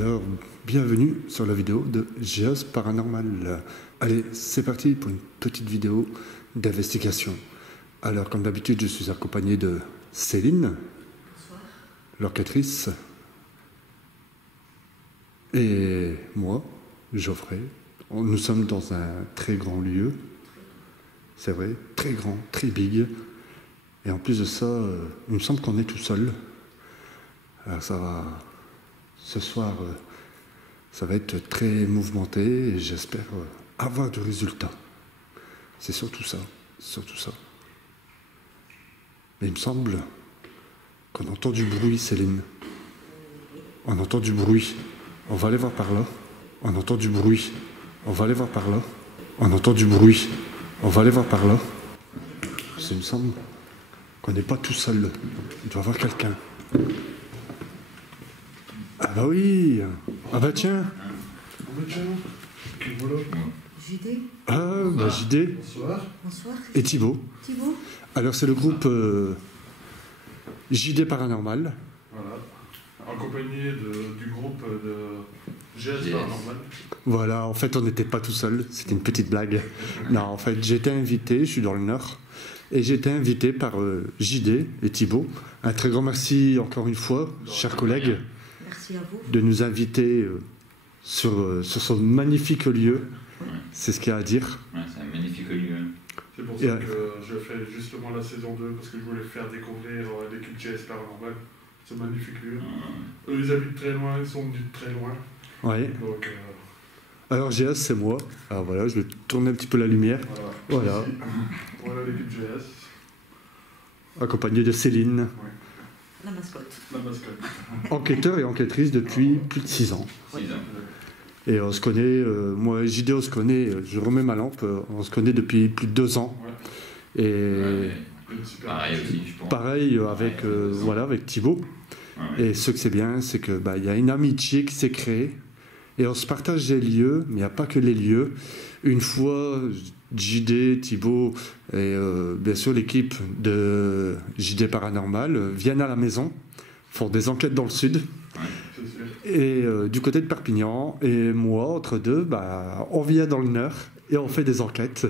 Alors, bienvenue sur la vidéo de Géos Paranormal. Allez, c'est parti pour une petite vidéo d'investigation. Alors, comme d'habitude, je suis accompagné de Céline, l'enquêtrice, et moi, Geoffrey. Nous sommes dans un très grand lieu, c'est vrai, très grand, très big. Et en plus de ça, il me semble qu'on est tout seul. Alors ça va, ce soir, ça va être très mouvementé et j'espère avoir du résultat. C'est surtout ça, surtout ça. Mais il me semble qu'on entend du bruit, Céline. On entend du bruit. On va aller voir par là. On entend du bruit. On va aller voir par là. On entend du bruit. On va aller voir par là. Il me semble qu'on n'est pas tout seul. Il doit y avoir quelqu'un. Ah bah oui. Ah bah tiens. JD. Ah bah JD. Bonsoir. Bonsoir. Et Thibaut. Thibaut. Alors c'est le groupe JD Paranormal. Voilà. Accompagné du groupe de GS Paranormal. Voilà, en fait on n'était pas tout seul, c'était une petite blague. Non, en fait j'ai été invité, je suis dans le Nord, et j'ai été invité par JD et Thibaut. Un très grand merci encore une fois, chers collègues, Merci à vous. de nous inviter sur ce magnifique lieu. C'est ce qu'il y a à dire. Ouais, c'est un magnifique lieu. C'est pour ça que je fais justement la saison 2, parce que je voulais faire découvrir l'équipe GS Paranormal. Ce magnifique lieu. Eux, ils habitent très loin, ils sont venus de très loin. Ouais. Donc, Alors GS c'est moi. Alors voilà, je vais tourner un petit peu la lumière. voilà. Voilà. Voilà l'équipe GS. Accompagné de Céline, La mascotte. La mascotte. enquêteur et enquêtrice depuis plus de 6 ans. 6 ans. Et on se connaît, moi et JD on se connaît, je remets ma lampe, on se connaît depuis plus de 2 ans. Ouais. Et Pareil aussi, je pense. pareil avec, voilà, avec Thibaut. Ouais. Et ce que c'est bien, c'est que y a une amitié qui s'est créée. Et on se partage les lieux, mais il n'y a pas que les lieux. Une fois, JD, Thibaut et bien sûr l'équipe de JD Paranormal viennent à la maison, font des enquêtes dans le sud. C'est sûr. Et du côté de Perpignan, et moi, entre deux, on vient dans le Nord et on fait des enquêtes.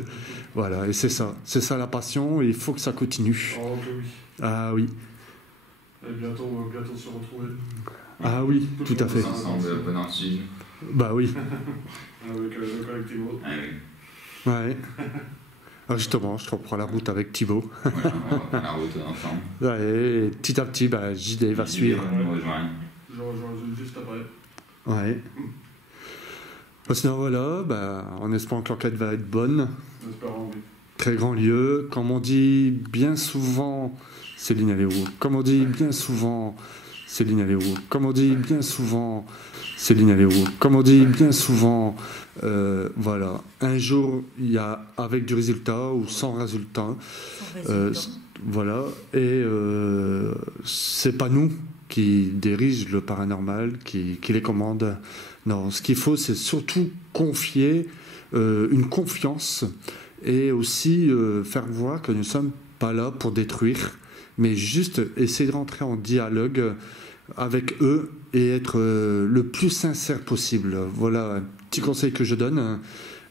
Voilà, et c'est ça la passion, et il faut que ça continue. Oh, que oui. Ah oui, Et bientôt, on va bientôt se retrouver. ah oui, tout à fait. Ensemble, venant du sud. Bah oui, Avec le collectif. Ah oui. ouais. Alors justement, je reprends la route avec Thibaut. Ouais, on va faire la route ensemble. Ouais, et petit à petit, JD va suivre. On nous rejoint. Je rejoins juste après. Ouais. Sinon voilà, en espérant que l'enquête va être bonne. En espérant, oui. Très grand lieu. Comme on dit bien souvent, Céline elle est où? Comme on dit bien souvent, Céline elle est où? Comme on dit bien souvent, Céline elle est où? Comme on dit bien souvent, voilà. Un jour, il y a avec du résultat ou sans résultat. Sans résultat. Voilà. Et c'est pas nous qui dirigent le paranormal, qui les commande. Non, ce qu'il faut, c'est surtout confier une confiance et aussi faire voir que nous ne sommes pas là pour détruire, mais juste essayer de rentrer en dialogue avec eux et être le plus sincère possible. Voilà un petit conseil que je donne.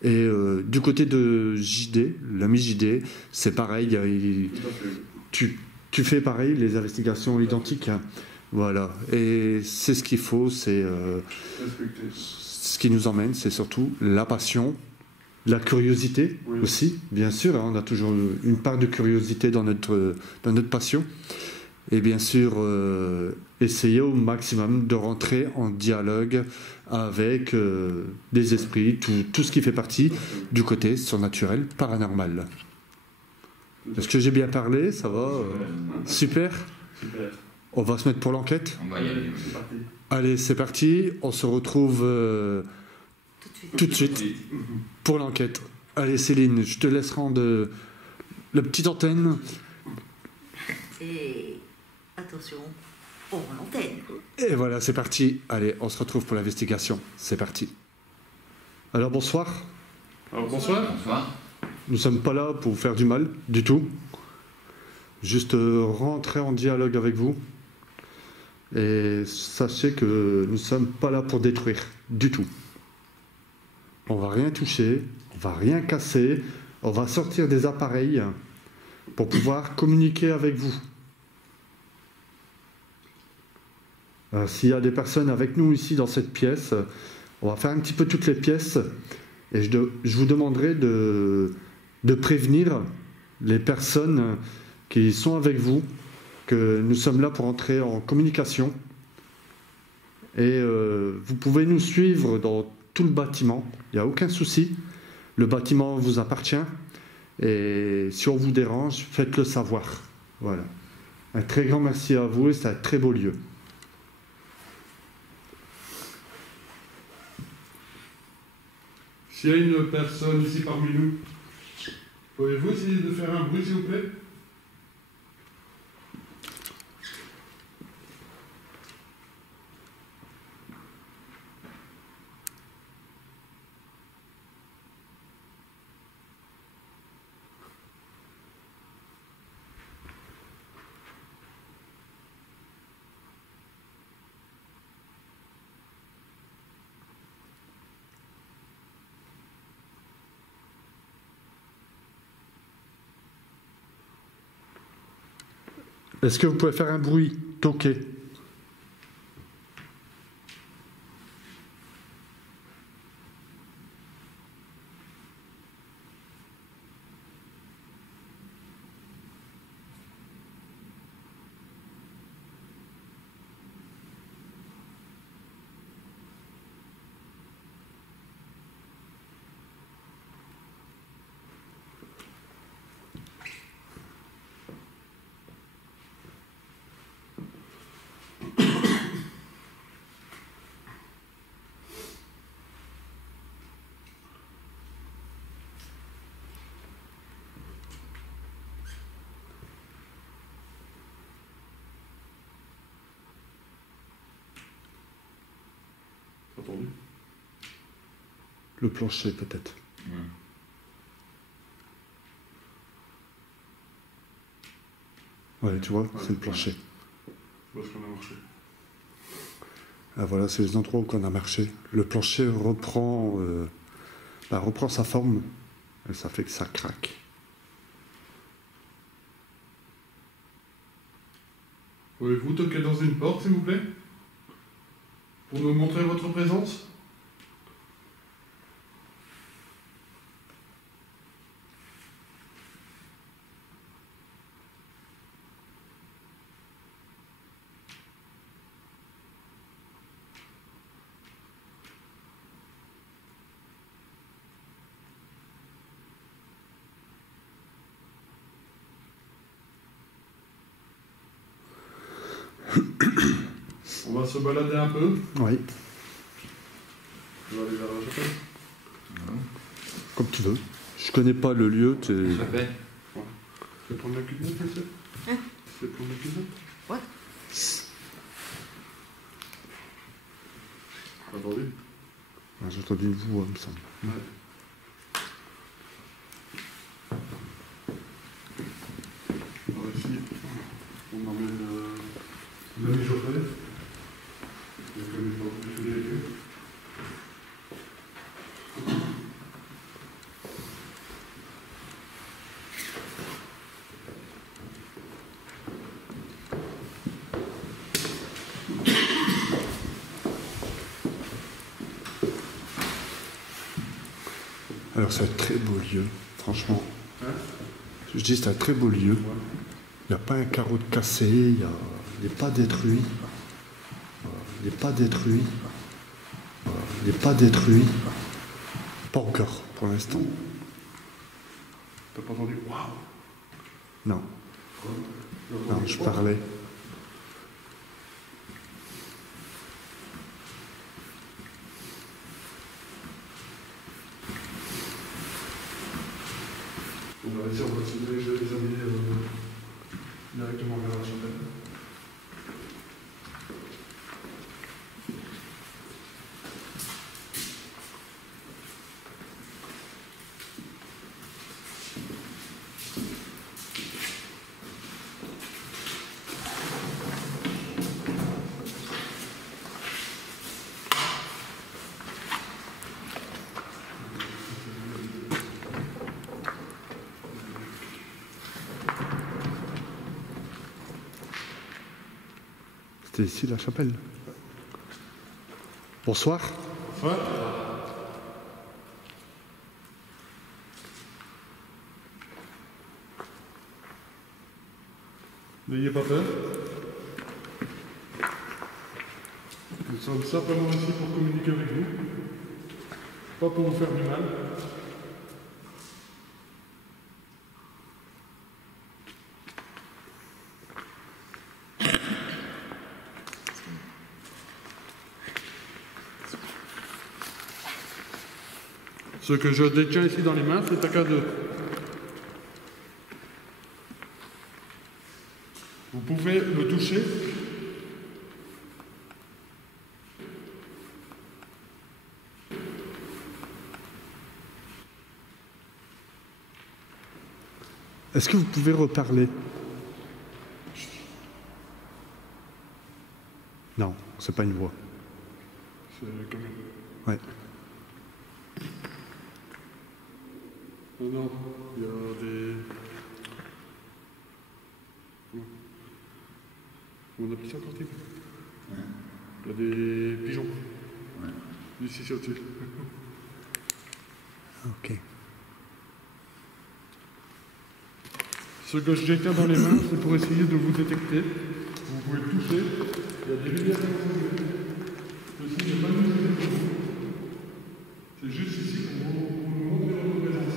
Et du côté de JD, l'ami JD, c'est pareil. Tout à fait. Tu fais pareil, les investigations identiques. Voilà. Et c'est ce qu'il faut, c'est Respecter. ce qui nous emmène, c'est surtout la passion, la curiosité Oui. aussi, bien sûr. On a toujours une part de curiosité dans notre passion. Et bien sûr, essayer au maximum de rentrer en dialogue avec des esprits, tout ce qui fait partie du côté surnaturel, paranormal. Est-ce que j'ai bien parlé? Ça va? Super. Super. On va se mettre pour l'enquête. On va y aller. C'est parti. Allez, c'est parti. On se retrouve Tout de suite. tout de suite pour l'enquête. Allez, Céline, je te laisse rendre la petite antenne. Et attention, on va l'antenne. Et voilà, c'est parti. Allez, on se retrouve pour l'investigation. C'est parti. Alors, bonsoir. Alors, bonsoir. Bonsoir. Nous ne sommes pas là pour vous faire du mal, du tout. Juste rentrer en dialogue avec vous. Et sachez que nous ne sommes pas là pour détruire, du tout. On ne va rien toucher, on ne va rien casser, on va sortir des appareils pour pouvoir communiquer avec vous. S'il y a des personnes avec nous ici dans cette pièce, on va faire un petit peu toutes les pièces et je vous demanderai de prévenir les personnes qui sont avec vous que nous sommes là pour entrer en communication. Et vous pouvez nous suivre dans tout le bâtiment, il n'y a aucun souci. Le bâtiment vous appartient et si on vous dérange, faites-le savoir. Voilà. Un très grand merci à vous et c'est un très beau lieu. S'il y a une personne ici parmi nous, pouvez-vous essayer de faire un bruit, s'il vous plaît? Est-ce que vous pouvez faire un bruit? Toquer. Entendu? Le plancher peut-être. Ouais, tu vois, c'est le plancher. Où est-ce qu'on a marché? Ah, voilà, c'est les endroits où on a marché. Le plancher reprend sa forme et ça fait que ça craque. Pouvez-vous toquer dans une porte, s'il vous plaît? Pour nous montrer votre présence? On va se balader un peu. Oui, Je vais aller vers la chapelle. comme tu veux. Je connais pas le lieu. Ça fait. Tu veux prendre la cuisine, monsieur? Hein? Tu veux prendre la cuisine? Ouais. Entendu? Ah, j'ai entendu une voix, il me semble. Ouais. Alors ici, on emmène l'ami Geoffrey. Il connaît pas beaucoup les lieux. Alors c'est un très beau lieu, franchement. Hein? Je dis c'est un très beau lieu. Il n'y a pas un carreau de cassé, il n'est pas détruit. Il n'est pas détruit. Il n'est pas détruit. Pas encore, pour l'instant. T'as pas entendu? Waouh! Non, non, je parlais. On va ici, on va se diriger les amis directement vers la chapelle. C'était ici la chapelle. Bonsoir. Ouais. N'ayez pas peur. Nous sommes simplement ici pour communiquer avec vous, pas pour vous faire du mal. Ce que je détiens ici dans les mains, c'est un cadeau. Vous pouvez le toucher. Est-ce que vous pouvez reparler? Non, c'est pas une voix. C'est comme... Ouais. Non, il y a des... On appelle ça encore type. Il y a des pigeons. Ici, c'est au-dessus. Ok. Ce que je détiens dans les mains, c'est pour essayer de vous détecter. Vous pouvez le toucher. Il y a des lumières dans le Ceci n'est pas une musique pour vous. C'est juste ici pour vous montrer votre présence.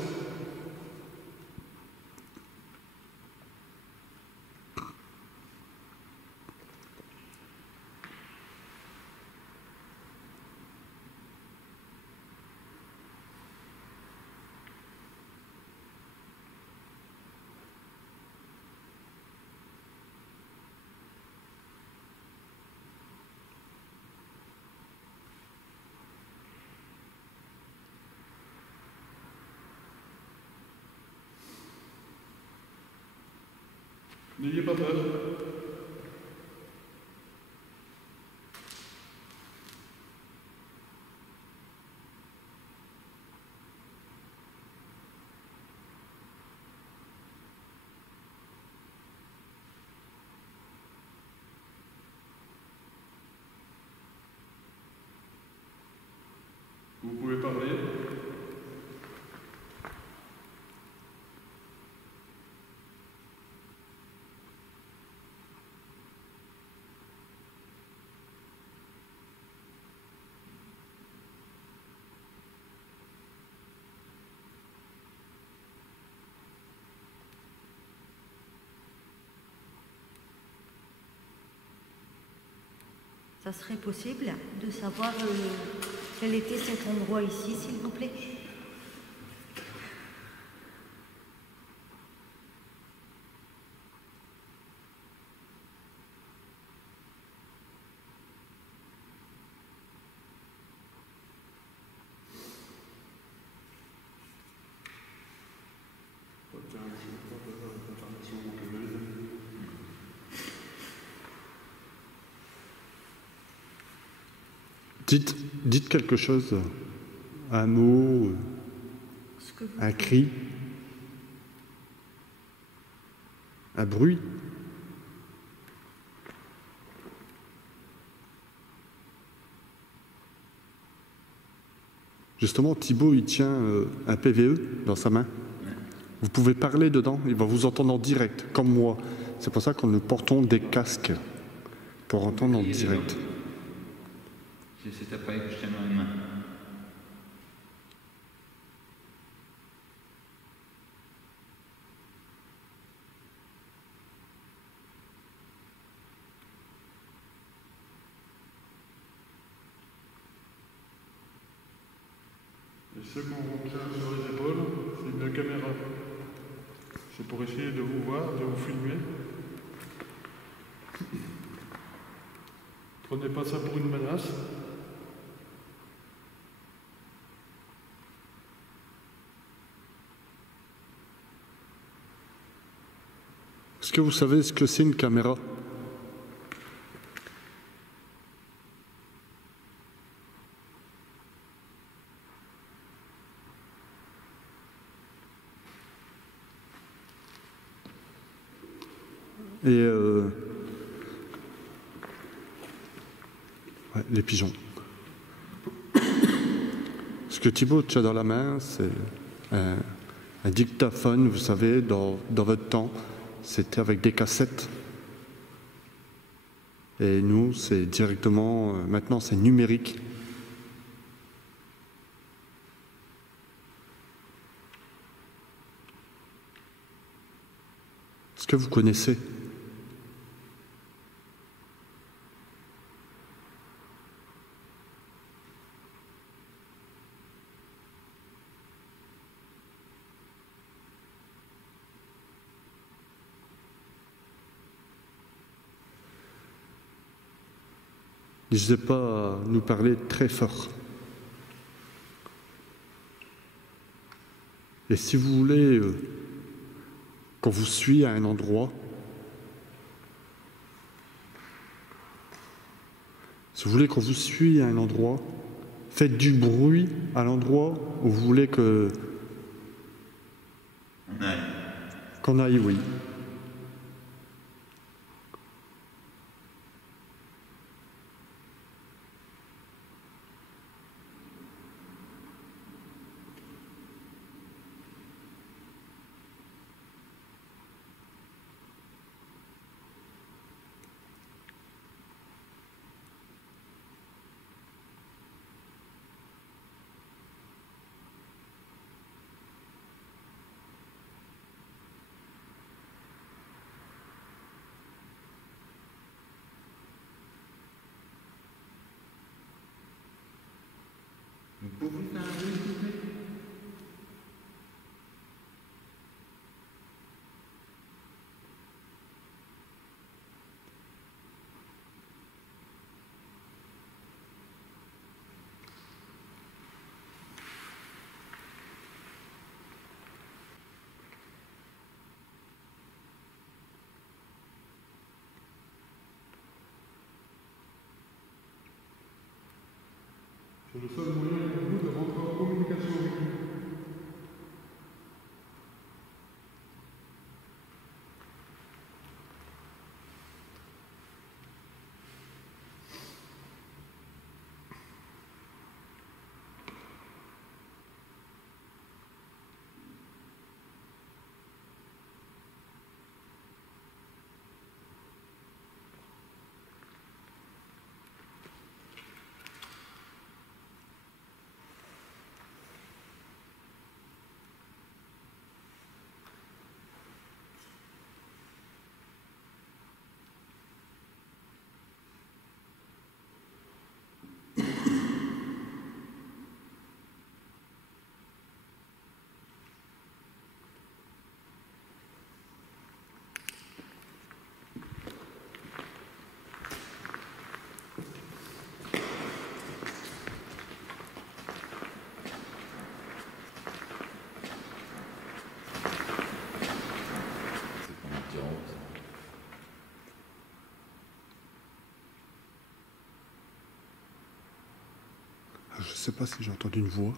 N'ayez pas peur. Vous pouvez parler. Ça serait possible de savoir quel était cet endroit ici, s'il vous plaît? Dites quelque chose, un mot, Ce que vous un cri, un bruit. Justement, Thibaut, il tient un PVE dans sa main. Vous pouvez parler dedans, il va vous entendre en direct, comme moi. C'est pour ça que nous portons des casques, pour entendre en direct. C'est cet appareil que je tiens dans les mains. Et ce qu'on tient sur les épaules, c'est une caméra. C'est pour essayer de vous voir, de vous filmer. Prenez pas ça pour une menace. Est-ce que vous savez ce que c'est une caméra? Et les pigeons. Ce que Thibaut tu as dans la main, c'est un dictaphone, vous savez, dans votre temps, c'était avec des cassettes. Et nous, c'est directement, maintenant c'est numérique. Est-ce que vous connaissez ? N'hésitez pas à nous parler très fort. Et si vous voulez qu'on vous suive à un endroit, si vous voulez qu'on vous suive à un endroit, faites du bruit à l'endroit où vous voulez qu'on aille, oui. Vous pouvez faire un bruit, s'il vous plaît? C'est le seul moyen pour vous de rentrer en communication avec lui. Je ne sais pas si j'ai entendu une voix.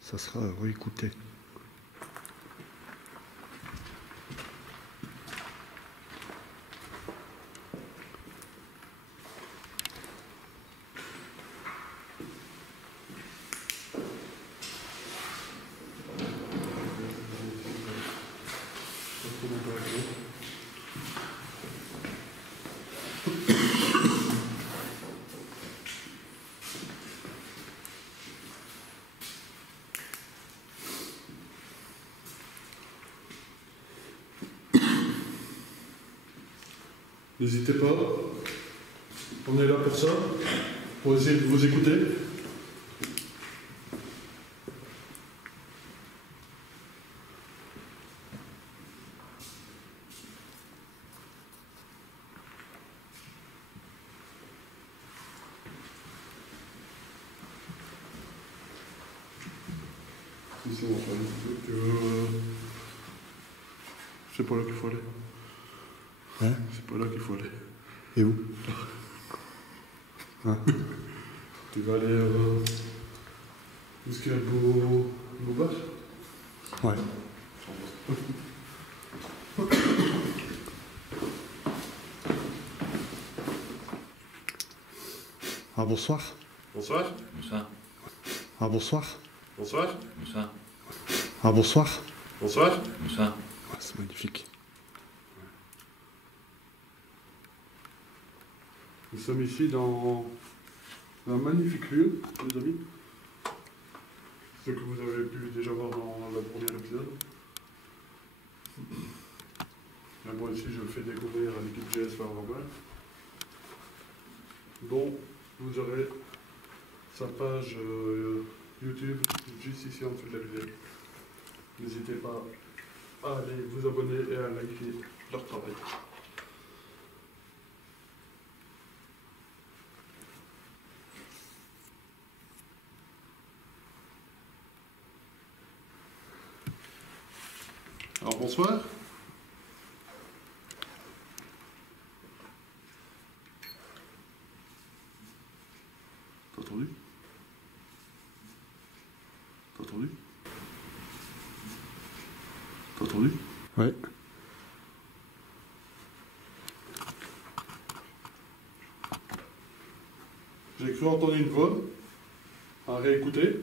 Ça sera réécouté. N'hésitez pas, on est là pour ça, pour essayer de vous écouter. Ici, on va faire un truc. C'est pas là qu'il faut aller. Hein? C'est pas là qu'il faut aller. Et où? Hein? Tu vas aller jusqu'à beau Boubache. Ouais. Ah, bonsoir. Bonsoir. Bonsoir. Ah, bonsoir. Bonsoir. Bonsoir. Ah, bonsoir. Bonsoir. Bonsoir. Ah, c'est magnifique. Nous sommes ici dans un magnifique lieu, les amis. Ce que vous avez pu déjà voir dans le premier épisode. Mais moi ici, je le fais découvrir à l'équipe GS Farmable, dont vous aurez sa page YouTube juste ici en dessous de la vidéo. N'hésitez pas à aller vous abonner et à liker leur travail. Alors bonsoir. T'as entendu? T'as entendu? T'as entendu? Ouais. J'ai cru entendre une voix à réécouter.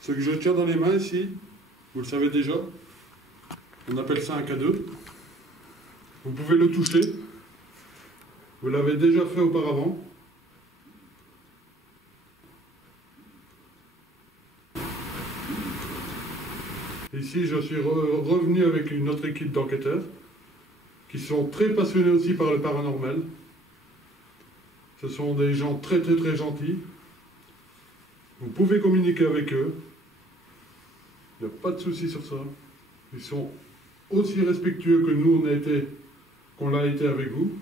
Ce que je tiens dans les mains ici, vous le savez déjà, on appelle ça un cadeau. Vous pouvez le toucher. Vous l'avez déjà fait auparavant. Ici, je suis revenu avec une autre équipe d'enquêteurs qui sont très passionnés aussi par le paranormal. Ce sont des gens très gentils. Vous pouvez communiquer avec eux. Il n'y a pas de souci sur ça. Ils sont aussi respectueux que nous qu'on l'a été avec vous.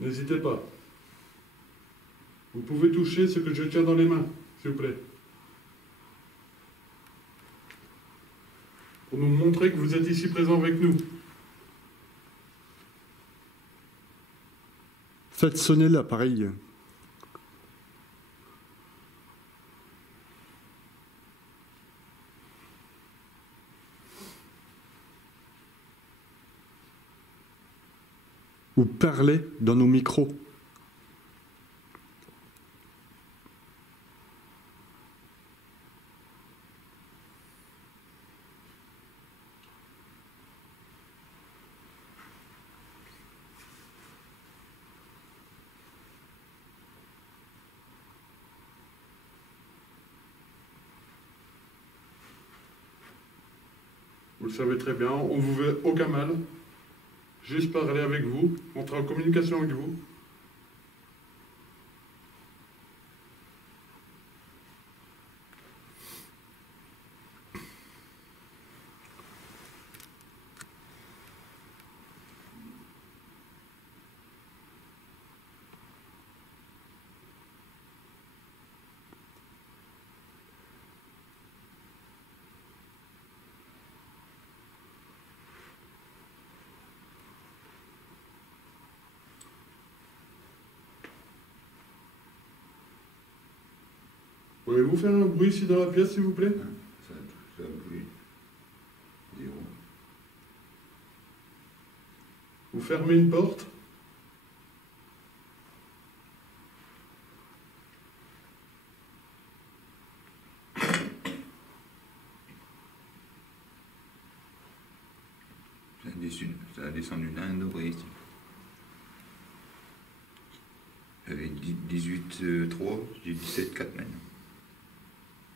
N'hésitez pas. Vous pouvez toucher ce que je tiens dans les mains, s'il vous plaît. Pour nous montrer que vous êtes ici présent avec nous. Faites sonner l'appareil. Ou parlez dans nos micros. Vous le savez très bien, on ne vous veut aucun mal. Juste parler avec vous, entrer en communication avec vous. Pouvez-vous faire un bruit ici dans la pièce, s'il vous plaît? Ça bruit. 0. Vous fermez une porte. Ça a descendu d'un degré ici. J'avais 18,3, j'ai 17,4 maintenant.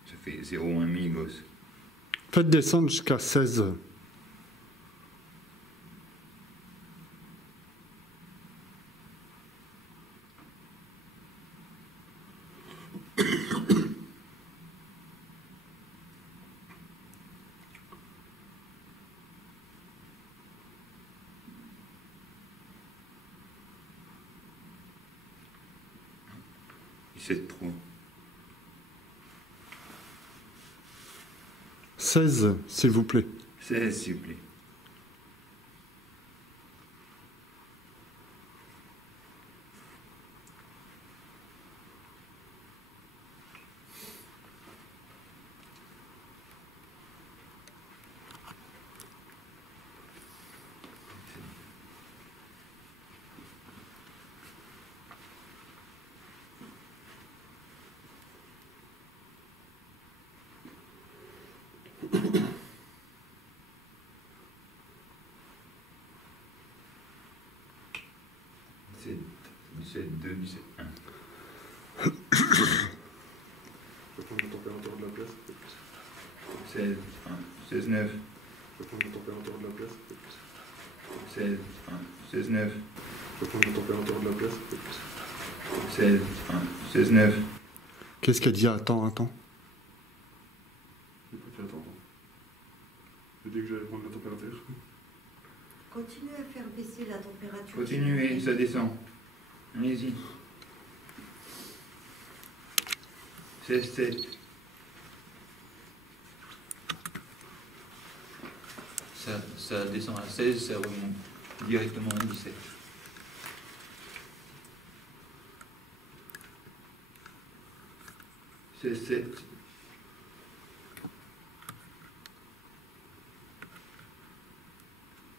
Ça fait 0,1 milligauss. Faites descendre jusqu'à 16. ,3. 16, s'il vous plaît. 16, s'il vous plaît. 17,2, 17,1. Je vais prendre la température de la pièce. 16, 16, 9. Je vais prendre la température de la pièce. 16, 16, 9. Je vais prendre la température de la pièce. 16, 16, 9. Qu'est-ce qu'elle dit? Attends. J'ai pas fait attendre. J'ai dit que j'allais prendre la température. Continuez à faire baisser la température. Continuez, ça descend. Allez-y. 16, 7. Ça descend à 16, ça remonte directement à 17. C'est 7.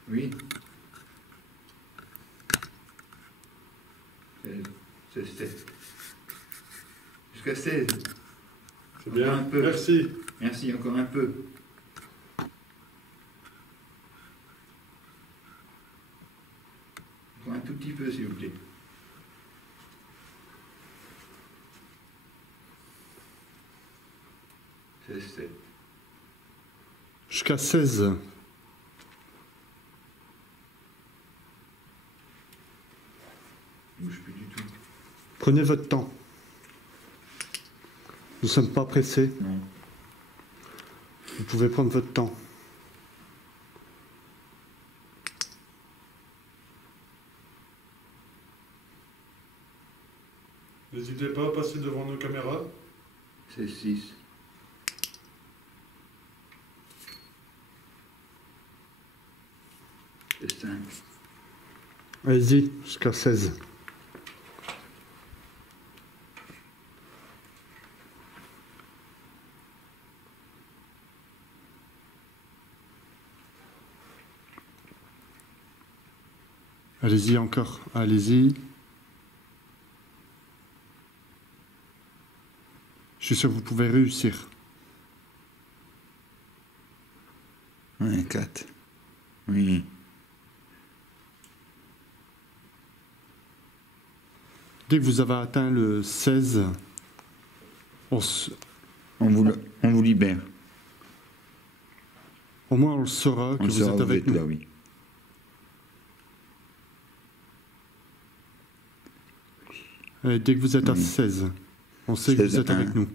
Oui. 16, 7. Jusqu'à 16. C'est bien. Encore un peu. Merci. Merci, encore un peu. Encore un tout petit peu, s'il vous plaît. C'est 7. Jusqu'à 16. Je bouge plus du tout. Prenez votre temps. Nous ne sommes pas pressés. Non. Vous pouvez prendre votre temps. N'hésitez pas à passer devant nos caméras. C'est 6. C'est 5. Allez-y, jusqu'à 16. Allez-y encore, allez-y. Je suis sûr que vous pouvez réussir. Ouais, 4. Oui. Dès que vous avez atteint le 16, On vous libère. au moins on le saura que On vous saura êtes où avec nous. là, oui. Et dès que vous êtes à Oui. 16, on sait que 16, vous êtes avec 1. nous.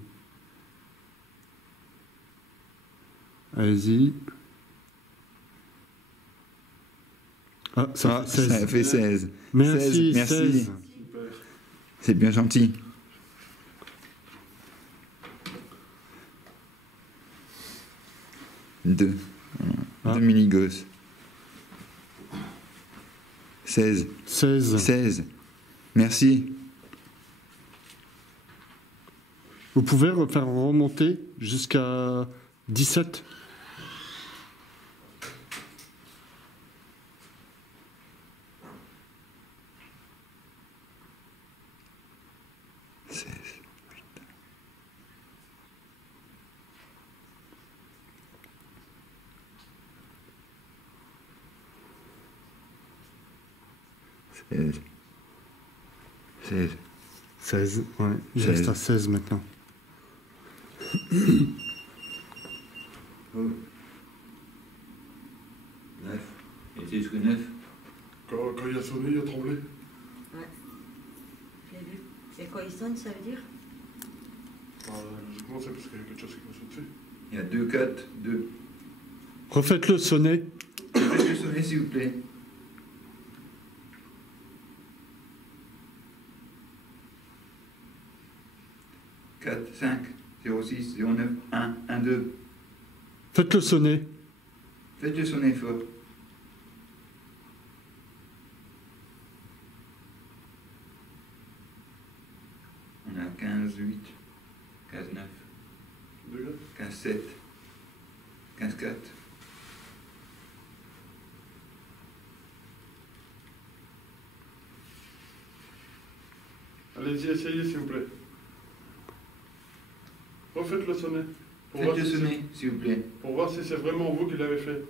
Allez-y. Ah, ça fait 16. Ça fait 16. Merci, 16, merci. 16. Super. C'est bien gentil. Deux. Ah. 2 mini-gosses. 16. 16. 16. Merci. Vous pouvez faire remonter jusqu'à 17. Seize. 16. 16, ouais. Il 16. reste à 16 maintenant. Oh. 9. Et c'est jusqu'à 9. Quand il a sonné, il a tremblé. Ouais. Je l'ai vu. Et quand il sonne, ça veut dire? Logiquement, c'est parce qu'il y a quelque chose qui va sauter. Il y a 2, 4, 2. Refaites-le sonner. Faites-le sonner, s'il vous plaît. « 4, 5, 0, 6, 0, 9, 1, 1, 2. Faites-le sonner. Faites-le sonner fort. On a 15, 8, 15, 9, Deux gars. 15, 7, 15, 4. Allez-y, essayez, s'il vous plaît. Refaites-le sonner. Pour voir Faites-le si sonner, s'il vous plaît. pour voir si c'est vraiment vous qui l'avez fait.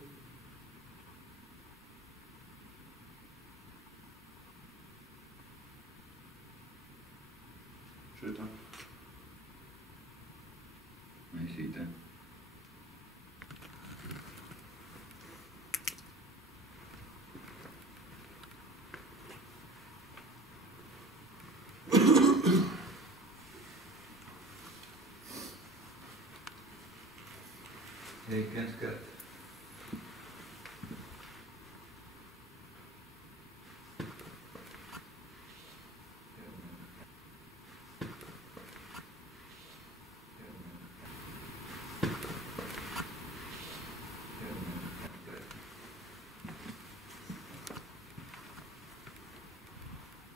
Et 15-4.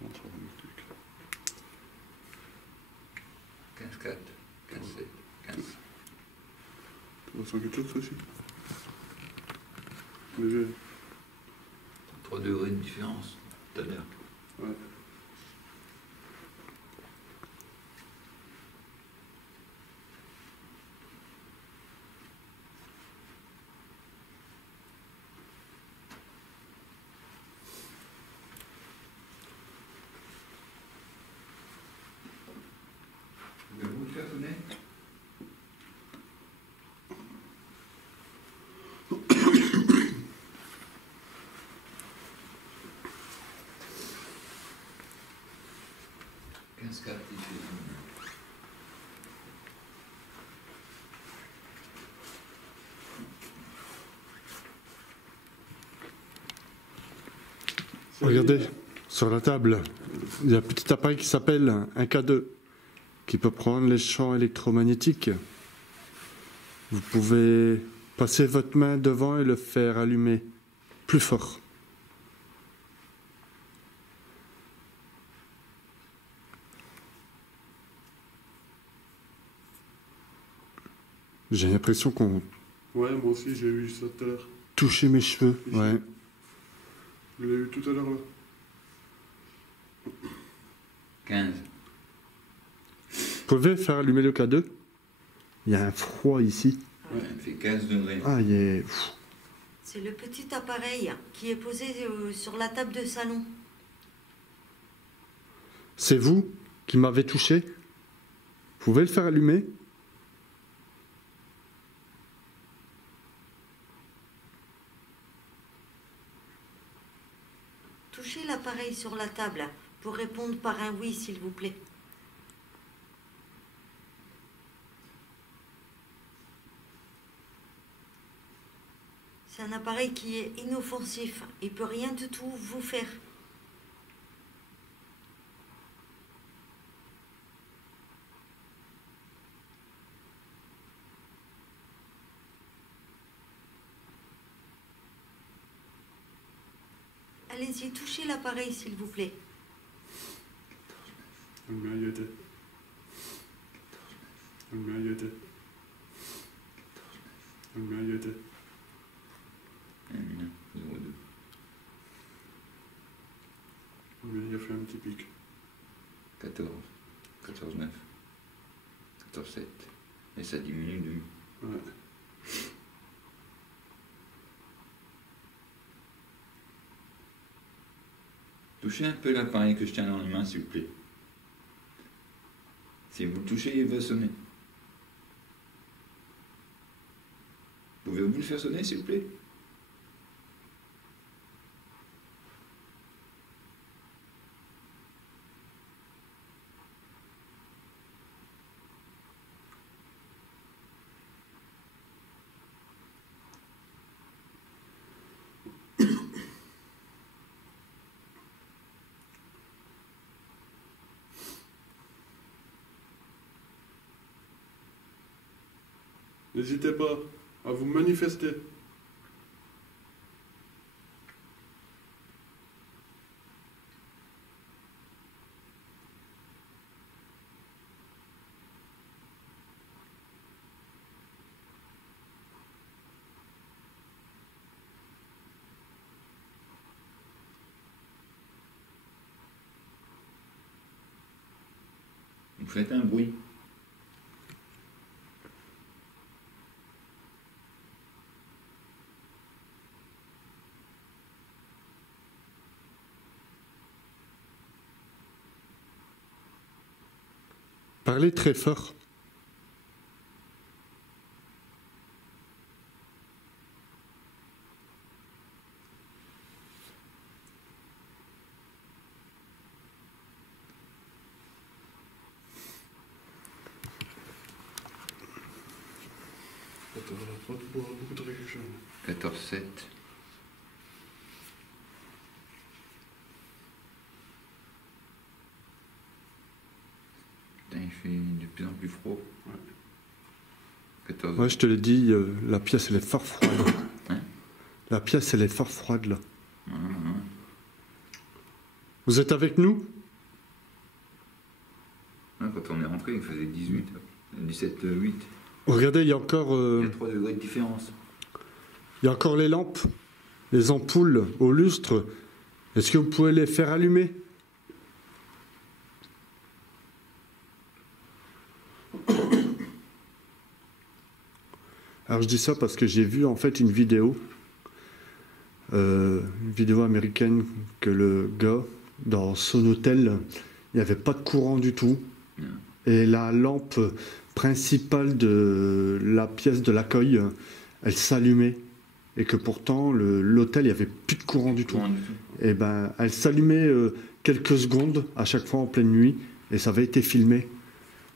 On trouve un truc. 15-4, 15-7, 15. Tu ressens quelque chose aussi? Léger. 3 degrés de différence tout à l'heure. Ouais. Je vais vous le faire sonner. Regardez, sur la table, il y a un petit appareil qui s'appelle un K2, qui peut prendre les champs électromagnétiques. Vous pouvez passer votre main devant et le faire allumer plus fort. J'ai l'impression qu'on Ouais, moi aussi j'ai eu ça tout à l'heure. touchait mes cheveux. Ouais. Je l'ai eu tout à l'heure là. 15. Vous pouvez faire allumer le K2? Il y a un froid ici. Ouais, il fait 15 degrés. Ah, il est... C'est le petit appareil qui est posé sur la table de salon. C'est vous qui m'avez touché? Vous pouvez le faire allumer? Touchez l'appareil sur la table pour répondre par un oui, s'il vous plaît. C'est un appareil qui est inoffensif. Il ne peut rien du tout vous faire. Allez-y, touchez l'appareil, s'il vous plaît. Le mien y était. Le mien y était. Le mien y était. 1, 0, 2. Le mien y a fait un petit pic. 14. 14, 9. 14, 7. Et ça diminue de... Ouais. Touchez un peu l'appareil que je tiens dans les mains, s'il vous plaît. Si vous le touchez, il va sonner. Pouvez-vous le faire sonner, s'il vous plaît? N'hésitez pas à vous manifester. Vous faites un bruit. Parlez très fort. Attends, pas beaucoup de réduction. 14,7. Putain, il fait de plus en plus froid. Ouais. 14. Ouais, je te l'ai dit, la pièce, elle est fort froide. Hein? La pièce, elle est fort froide, là. Ouais. Vous êtes avec nous? Ouais, quand on est rentré, il faisait 18. 17,8. Regardez, il y a encore... Il y a 3 degrés de différence. Il y a encore les lampes, les ampoules au lustre. Est-ce que vous pouvez les faire allumer? Alors je dis ça parce que j'ai vu en fait une vidéo américaine que le gars, dans son hôtel, il n'y avait pas de courant du tout. Et la lampe principale de la pièce de l'accueil, elle s'allumait. Et que pourtant, l'hôtel, il n'y avait plus de courant du tout. Et ben, elle s'allumait quelques secondes à chaque fois en pleine nuit. Et ça avait été filmé.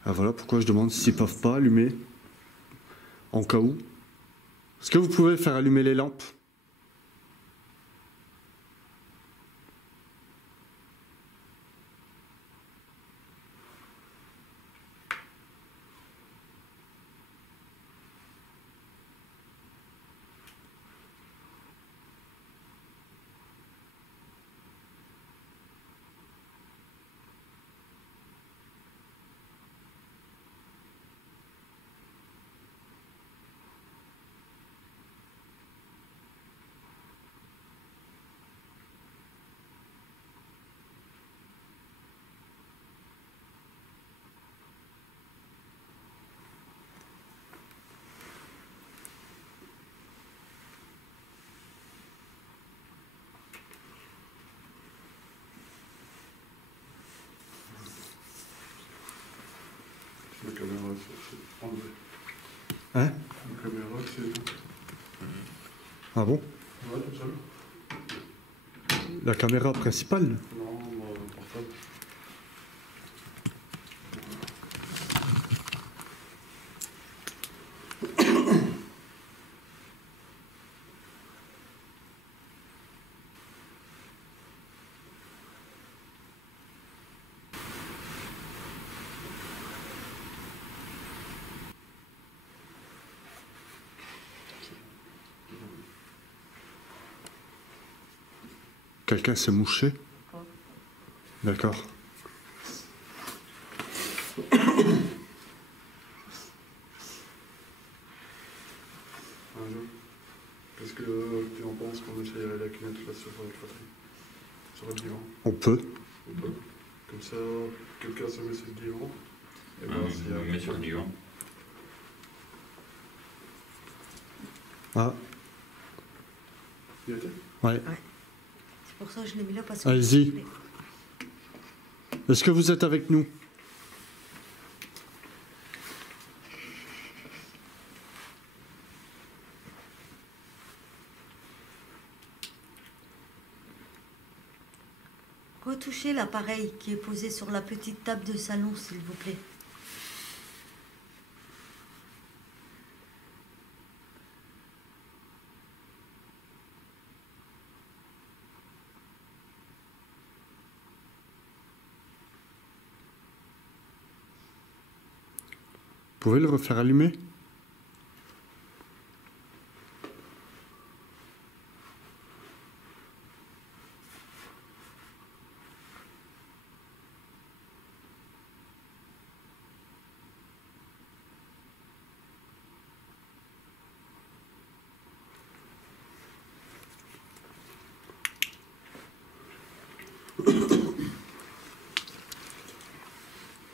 Alors voilà pourquoi je demande s'ils ne peuvent pas allumer. En cas où. Est-ce que vous pouvez faire allumer les lampes? La caméra, c'est enlevé. Hein? La caméra, c'est... Ah bon? Ouais, tout seul. La caméra principale? Non, portable. Quelqu'un s'est mouché? D'accord. Qu'est-ce que tu en penses qu'on essayerait la cunette là sur le fauteuil? Sur le divan? On peut. On peut. Comme ça, quelqu'un se met sur le divan. Et voir s'il y a... On met sur le divan. Ah, Il était? ouais. C'est pour ça que je l'ai mis là parce que... Allez-y. Est-ce que vous êtes avec nous? Retouchez l'appareil qui est posé sur la petite table de salon, s'il vous plaît. Vous pouvez le refaire allumer?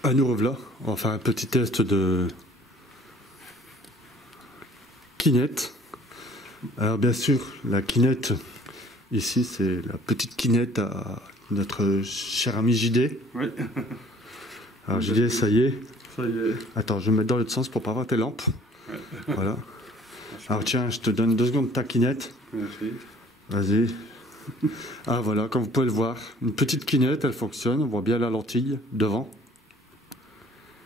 Ah, nous revoilà. On va faire un petit test de Kinect. Alors bien sûr, la Kinect, ici, c'est la petite Kinect à notre cher ami JD. Oui. Alors JD, ça y est. Ça y est. Attends, je vais me mettre dans l'autre sens pour pas voir tes lampes. Ouais. Voilà. Alors tiens, je te donne 2 secondes de ta Kinect. Merci. Vas-y. Ah voilà, comme vous pouvez le voir, une petite Kinect, elle fonctionne. On voit bien la lentille devant.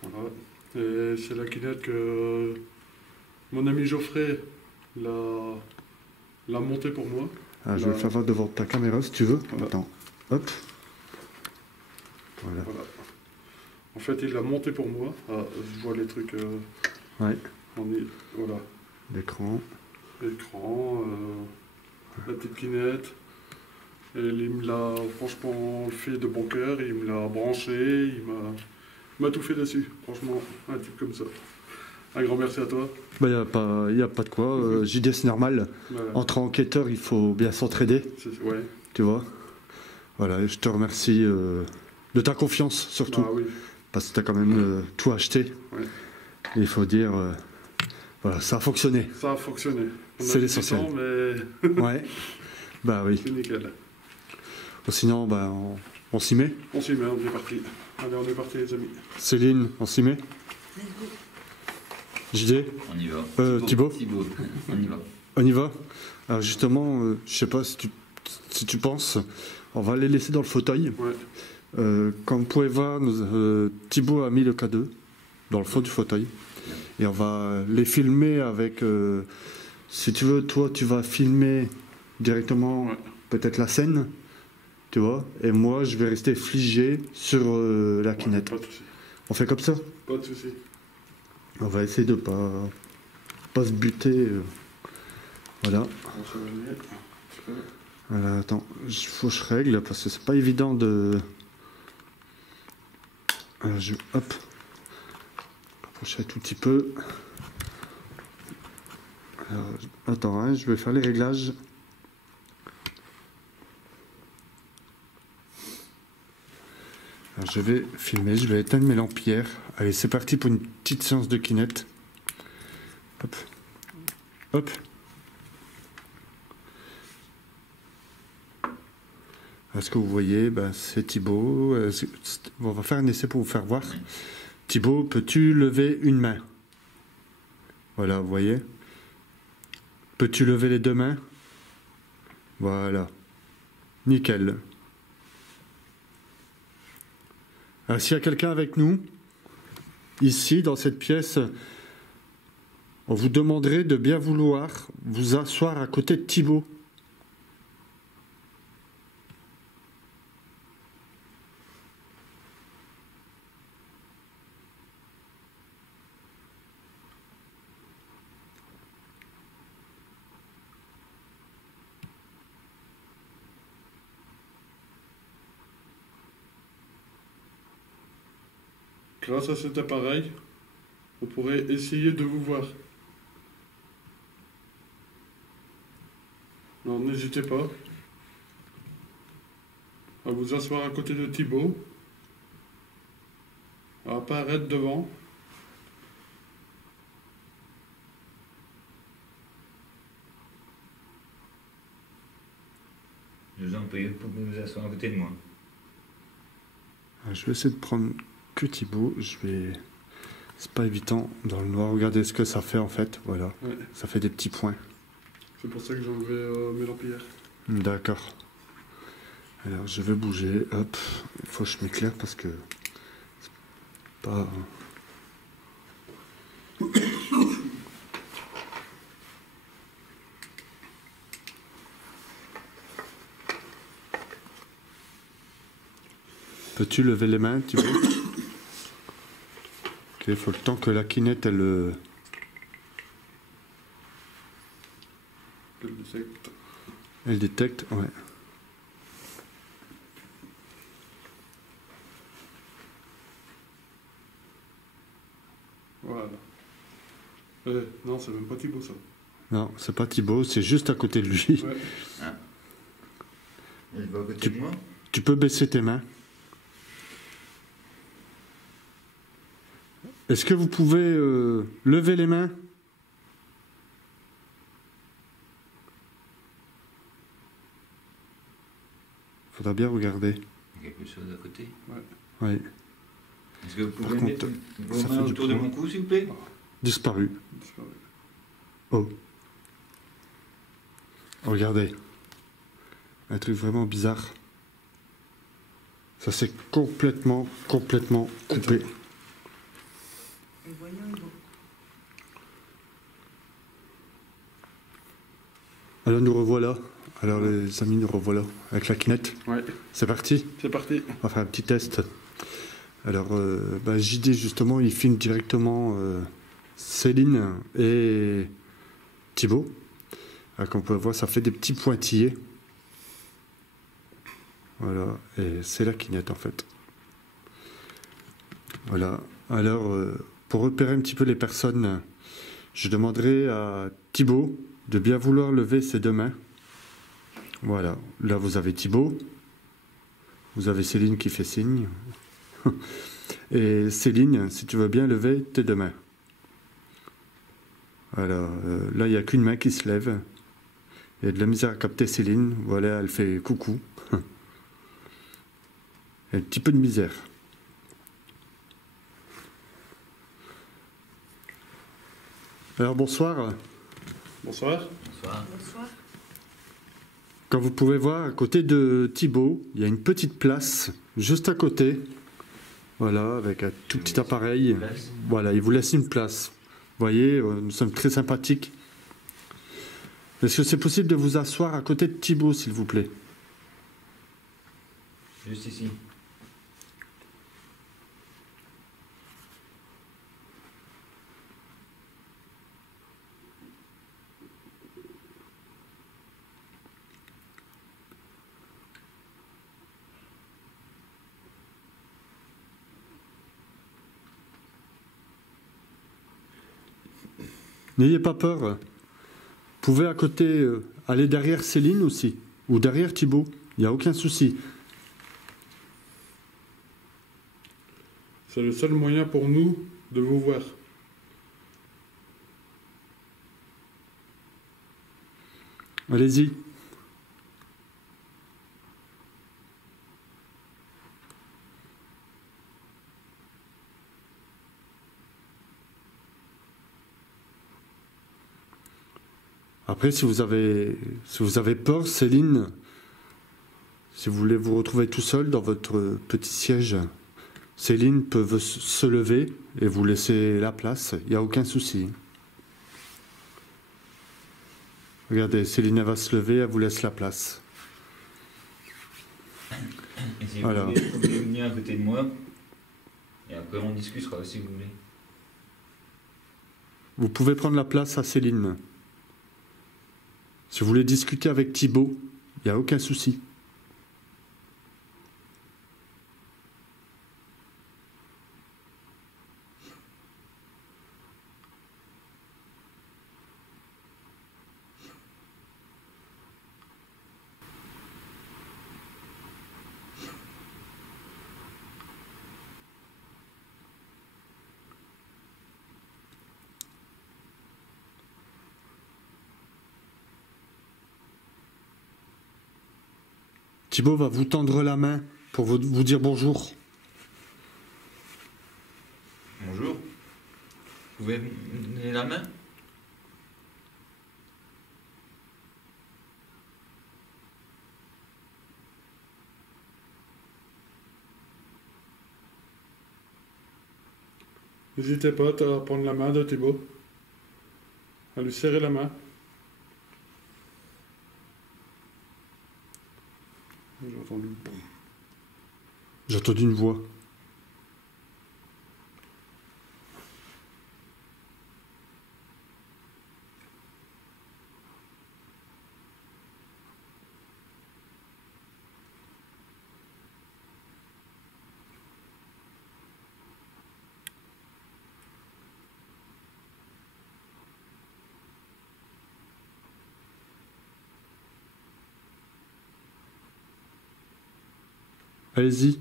Voilà. Et c'est la cunette que Mon ami Geoffrey l'a monté pour moi. Ah, je vais le faire voir devant ta caméra si tu veux. Voilà. Attends, hop. Voilà. Voilà. En fait, il l'a monté pour moi. Ah, je vois les trucs. Ouais, Voilà. l'écran. L'écran, la petite kinette. Et il me l'a franchement fait de bon cœur. Il me l'a branché. Il m'a tout fait dessus. Franchement, un type comme ça. Un grand merci à toi. Bah, y a pas de quoi. J'ai dit, c'est normal. Voilà. Entre enquêteurs, il faut bien s'entraider, Ouais. tu vois. Voilà, et je te remercie de ta confiance, surtout. Ah oui. Parce que tu as quand même tout acheté. Ouais. Et il faut dire, voilà, ça a fonctionné. Ça a fonctionné. On a C'est mis du l'essentiel. temps, mais Ouais, bah oui. c'est nickel. Sinon, bah, on s'y met. On s'y met, on est parti. Allez, on est parti les amis. Céline, on s'y met. Let's go. JD, On y va. Thibaut, On y va. on y va. Alors justement, je sais pas si tu penses, on va les laisser dans le fauteuil. Ouais. Comme vous pouvez voir, Thibaut a mis le K2 dans le fond du fauteuil. Et on va les filmer avec... si tu veux, toi, tu vas filmer directement Ouais. peut-être la scène, tu vois. Et moi, je vais rester figé sur la kinette. Pas de souci. On fait comme ça. Pas de souci. On va essayer de pas se buter. Voilà. On se remet un petit peu. Voilà, attends, il faut que je règle parce que c'est pas évident de... Alors, hop, rapprocher un tout petit peu. Alors, attends, hein, je vais faire les réglages. Alors, je vais filmer, je vais éteindre mes lampierres. Allez, c'est parti pour une petite séance de kinette. Hop, hop. Est-ce que vous voyez, ben, c'est Thibaut. On va faire un essai pour vous faire voir. Thibaut, peux-tu lever une main? Voilà, vous voyez. Peux-tu lever les deux mains? Voilà. Nickel. Alors, s'il y a quelqu'un avec nous, ici, dans cette pièce, on vous demanderait de bien vouloir vous asseoir à côté de Thibaut. Grâce à cet appareil, on pourrait essayer de vous voir. Alors n'hésitez pas à vous asseoir à côté de Thibaut, à apparaître devant. Je vous en prie, vous pouvez vous asseoir à côté de moi. Je vais essayer de prendre que Thibaut. C'est pas évident dans le noir. Regardez ce que ça fait en fait. Voilà. Ouais. Ça fait des petits points. C'est pour ça que j'ai enlevé mes lampierres. D'accord. Alors je vais bouger. Hop. Il faut que je m'éclaire parce que c'est pas. Peux-tu lever les mains, Thibaut? Ok, il faut le temps que la kinette elle. Je le détecte. Elle détecte, ouais. Voilà. Non, c'est même pas Thibaut ça. Non, c'est pas Thibaut, c'est juste à côté de lui. Ouais. Elle va à côté de moi. Tu peux baisser tes mains. Est-ce que vous pouvez lever les mains? Faudra bien regarder. Il y a quelque chose à côté. Oui. Est-ce que vous Par pouvez mettre contre, vos ça mains fait du autour de poids. mon cou, s'il vous plaît? Disparu. Disparu. Oh. Regardez. Un truc vraiment bizarre. Ça s'est complètement coupé. Et voyons, Hugo. Alors nous revoilà. Alors les amis, nous revoilà avec la Kinect. Ouais, C'est parti. c'est parti. On va faire un petit test. Alors JD justement, il filme directement Céline et Thibaut. Alors, comme on peut voir, ça fait des petits pointillés. Voilà, et c'est la Kinect en fait. Voilà. Alors pour repérer un petit peu les personnes, je demanderai à Thibaut de bien vouloir lever ses deux mains. Voilà, là vous avez Thibaut, vous avez Céline qui fait signe. Et Céline, si tu veux bien lever tes deux mains. Voilà, là il n'y a qu'une main qui se lève. Il y a de la misère à capter Céline, voilà, elle fait coucou. Il y a un petit peu de misère. Alors bonsoir. Bonsoir. Bonsoir. Bonsoir. Comme vous pouvez voir, à côté de Thibaut, il y a une petite place juste à côté. Voilà, avec un tout petit appareil. Voilà, il vous laisse une place. Vous voyez, nous sommes très sympathiques. Est-ce que c'est possible de vous asseoir à côté de Thibaut, s'il vous plaît? Juste ici. N'ayez pas peur. Vous pouvez à côté aller derrière Céline aussi, ou derrière Thibaut. Il n'y a aucun souci. C'est le seul moyen pour nous de vous voir. Allez-y. Après, si vous avez peur, Céline, si vous voulez vous retrouver tout seul dans votre petit siège, Céline peut se lever et vous laisser la place. Il n'y a aucun souci. Regardez, Céline elle va se lever, elle vous laisse la place. Et si Voilà. vous voulez venir à côté de moi, et après on discutera si vous voulez. Vous pouvez prendre la place à Céline. Si vous voulez discuter avec Thibaut, il n'y a aucun souci. Thibaut va vous tendre la main pour vous dire bonjour. Bonjour. Vous pouvez me donner la main? N'hésitez pas à prendre la main de Thibaut, à lui serrer la main. J'ai entendu. J'ai entendu une voix. Allez-y.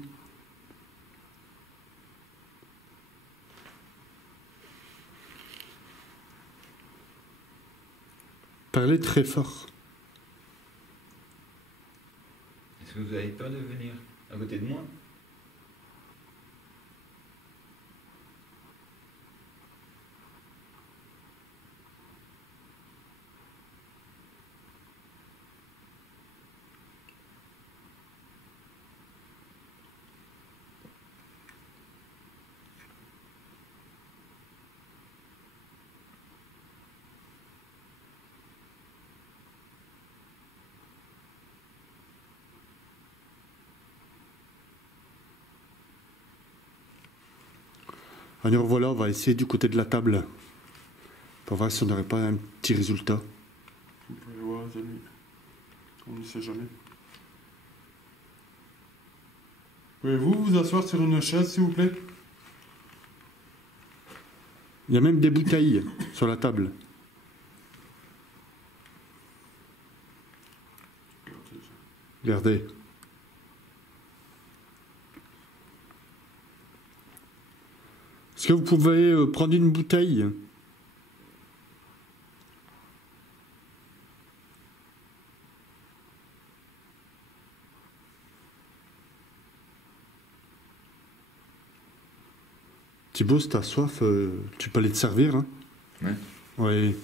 Parlez très fort. Est-ce que vous avez peur de venir à côté de moi? Alors voilà, on va essayer du côté de la table. Pour voir si on n'aurait pas un petit résultat. Vous pouvez voir, les amis. On ne sait jamais. Pouvez-vous vous asseoir sur une chaise, s'il vous plaît? Il y a même des bouteilles sur la table. Regardez. Est-ce que vous pouvez prendre une bouteille? Thibaut, si t'as soif, tu peux aller te servir. Hein? Ouais. Oui.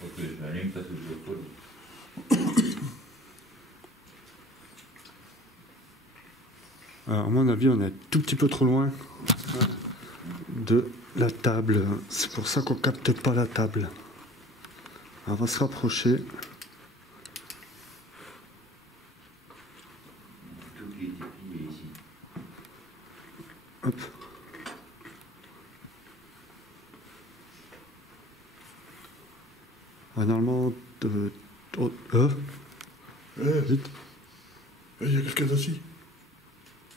Faut que je m'allume parce que je suis au col. Alors, à mon avis, on est un tout petit peu trop loin de la table. C'est pour ça qu'on capte pas la table. On va se rapprocher. Tout qui était plié ici. Hop. Ah, normalement, vite. Il y a quelqu'un assis.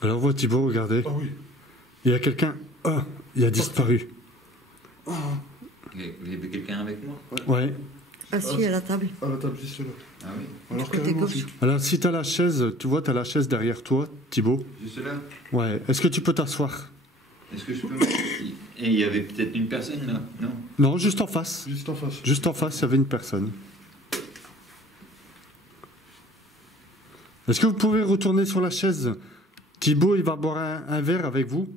Alors, voit Thibaut, regardez. Ah oui. Il y a quelqu'un. Ah, il a disparu. Vous avez quelqu'un avec moi? Ouais. Assis à la table. À la table, juste là. Ah oui. Alors Côté carrément, gauche. si. Alors, si tu as la chaise, tu vois, tu as la chaise derrière toi, Thibaut. Juste là? Ouais. Est-ce que tu peux t'asseoir? Est-ce que je peux... Et il y avait peut-être une personne là? Non? Non, juste en face. Juste en face. Juste en face, il y avait une personne. Est-ce que vous pouvez retourner sur la chaise? Thibaut, il va boire un verre avec vous.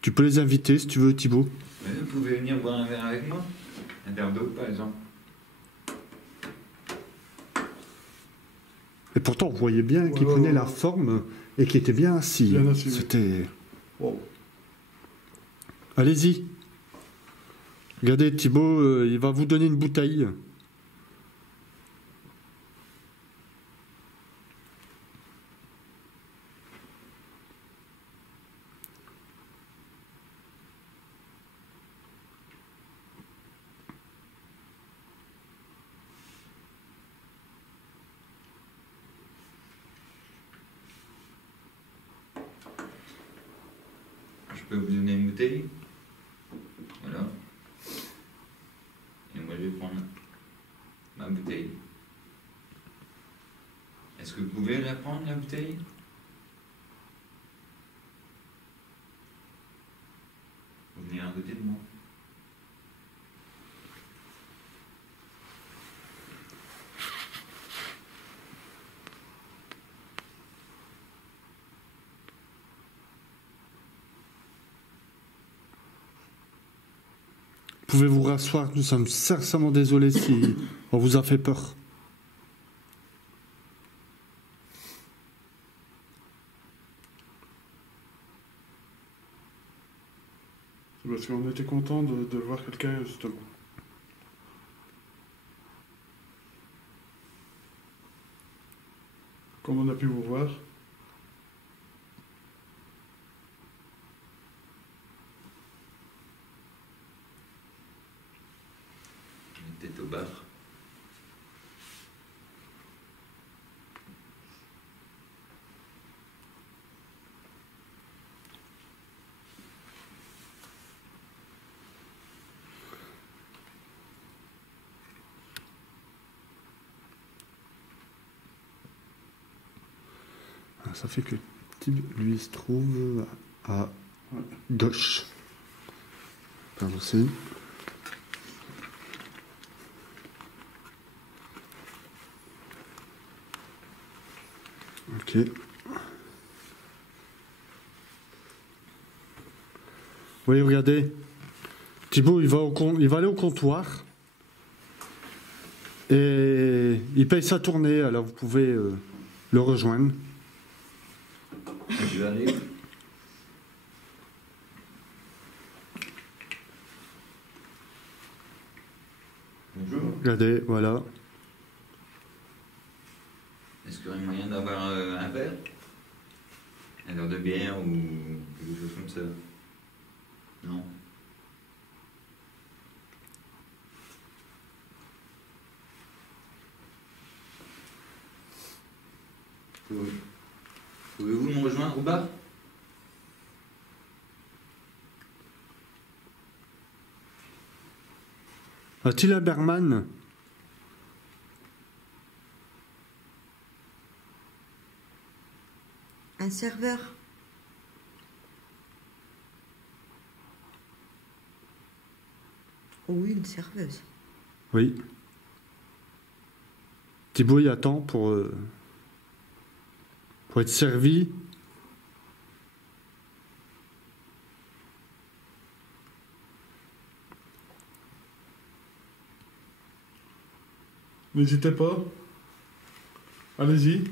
Tu peux les inviter si tu veux, Thibaut. Vous pouvez venir boire un verre avec moi? Un verre d'eau, par exemple. Et pourtant, vous voyez bien qu'il Ouais, prenait ouais, la ouais. forme et qu'il était bien assis. Bien assis, oui. C'était... Wow. Allez-y. Regardez, Thibaut, il va vous donner une bouteille. Je peux vous donner une bouteille? Voilà. Et moi je vais prendre ma bouteille. Est-ce que vous pouvez la prendre, la bouteille? Vous venez à côté de moi. Pouvez vous rasseoir, nous sommes sincèrement désolés si on vous a fait peur. C'est parce qu'on était content de voir quelqu'un, justement. Comme on a pu vous voir. On était au bar. Ah, ça fait que Tib, lui, se trouve à gauche. Pardon, c'est... Ok. Oui, regardez. Thibaut, il va aller au comptoir. Et il paye sa tournée, alors vous pouvez le rejoindre. Je vais aller. Bonjour. Regardez, voilà. Est-ce qu'il y aurait moyen d'avoir un verre? Un verre de bière ou quelque chose comme ça? Non? Pouvez-vous me rejoindre au bar? A-t-il un barman? Un serveur. Ou une serveuse. Oui. Thibaut y attend pour être servi. N'hésitez pas. Allez-y.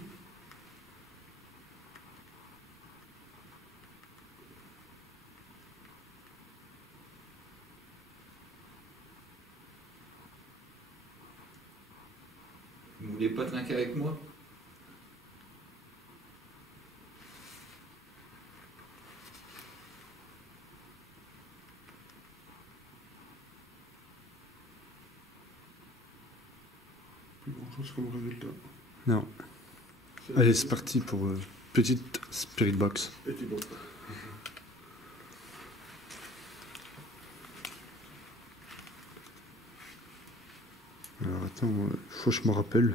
Vous voulez pas trinquer avec moi? Plus grand chose comme résultat. Non. Allez, c'est parti pour petite Spirit Box. Et Thibaut. Alors attends, faut que je me rappelle.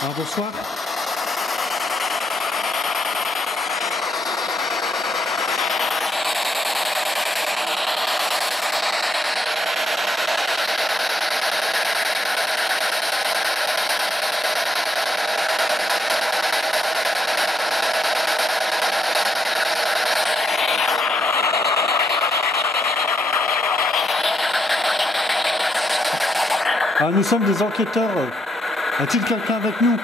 Ah, bonsoir. Ah, nous sommes des enquêteurs. A-t-il quelqu'un avec nous?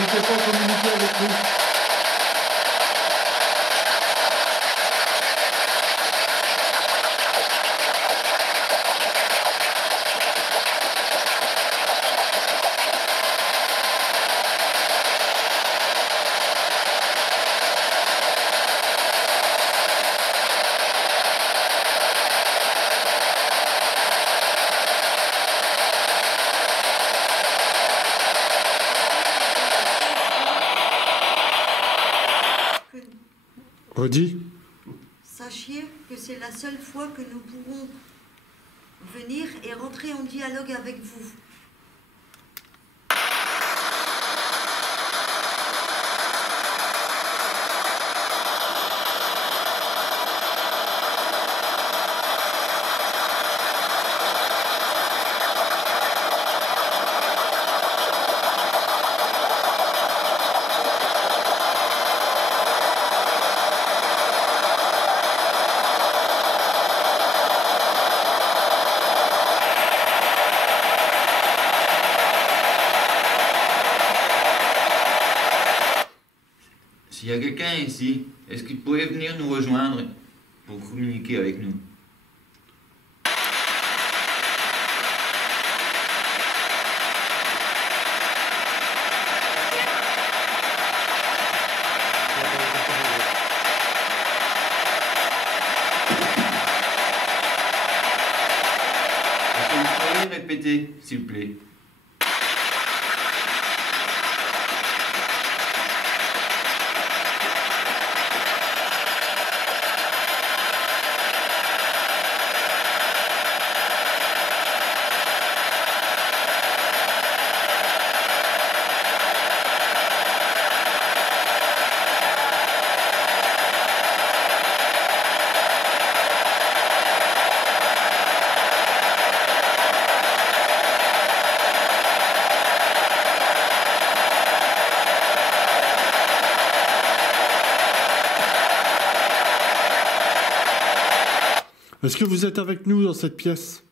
N'hésitez pas à communiquer avec nous. Redis. Sachez que c'est la seule fois que nous pourrons venir et rentrer en dialogue avec vous. S'il y a quelqu'un ici, est-ce qu'il pourrait venir nous rejoindre pour communiquer avec nous? Est-ce que vous pourriez répéter, s'il vous plaît? Est-ce que vous êtes avec nous dans cette pièce?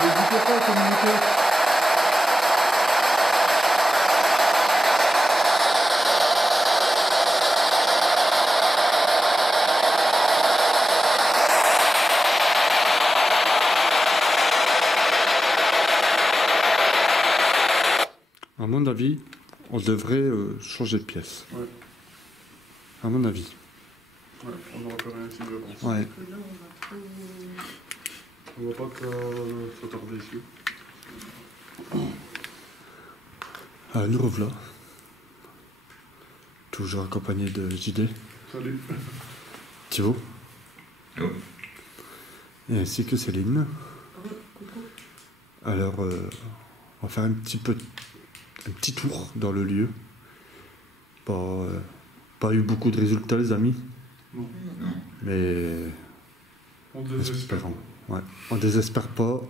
N'hésitez pas à communiquer. À mon avis, on devrait changer de pièce. Ouais. À mon avis. Ouais, on n'aura plus rien ici, je pense. Ouais. Que là, on va trop... On va pas s'attarder dessus. Ah, nous revoilà. Toujours accompagné de JD, Salut. Thibaut, Oh. et ainsi que Céline. Coucou. Alors, on va faire un petit tour dans le lieu. Pas eu beaucoup de résultats, les amis, Non. Non. mais On désespère. espérons. Ouais. On désespère pas, Bon,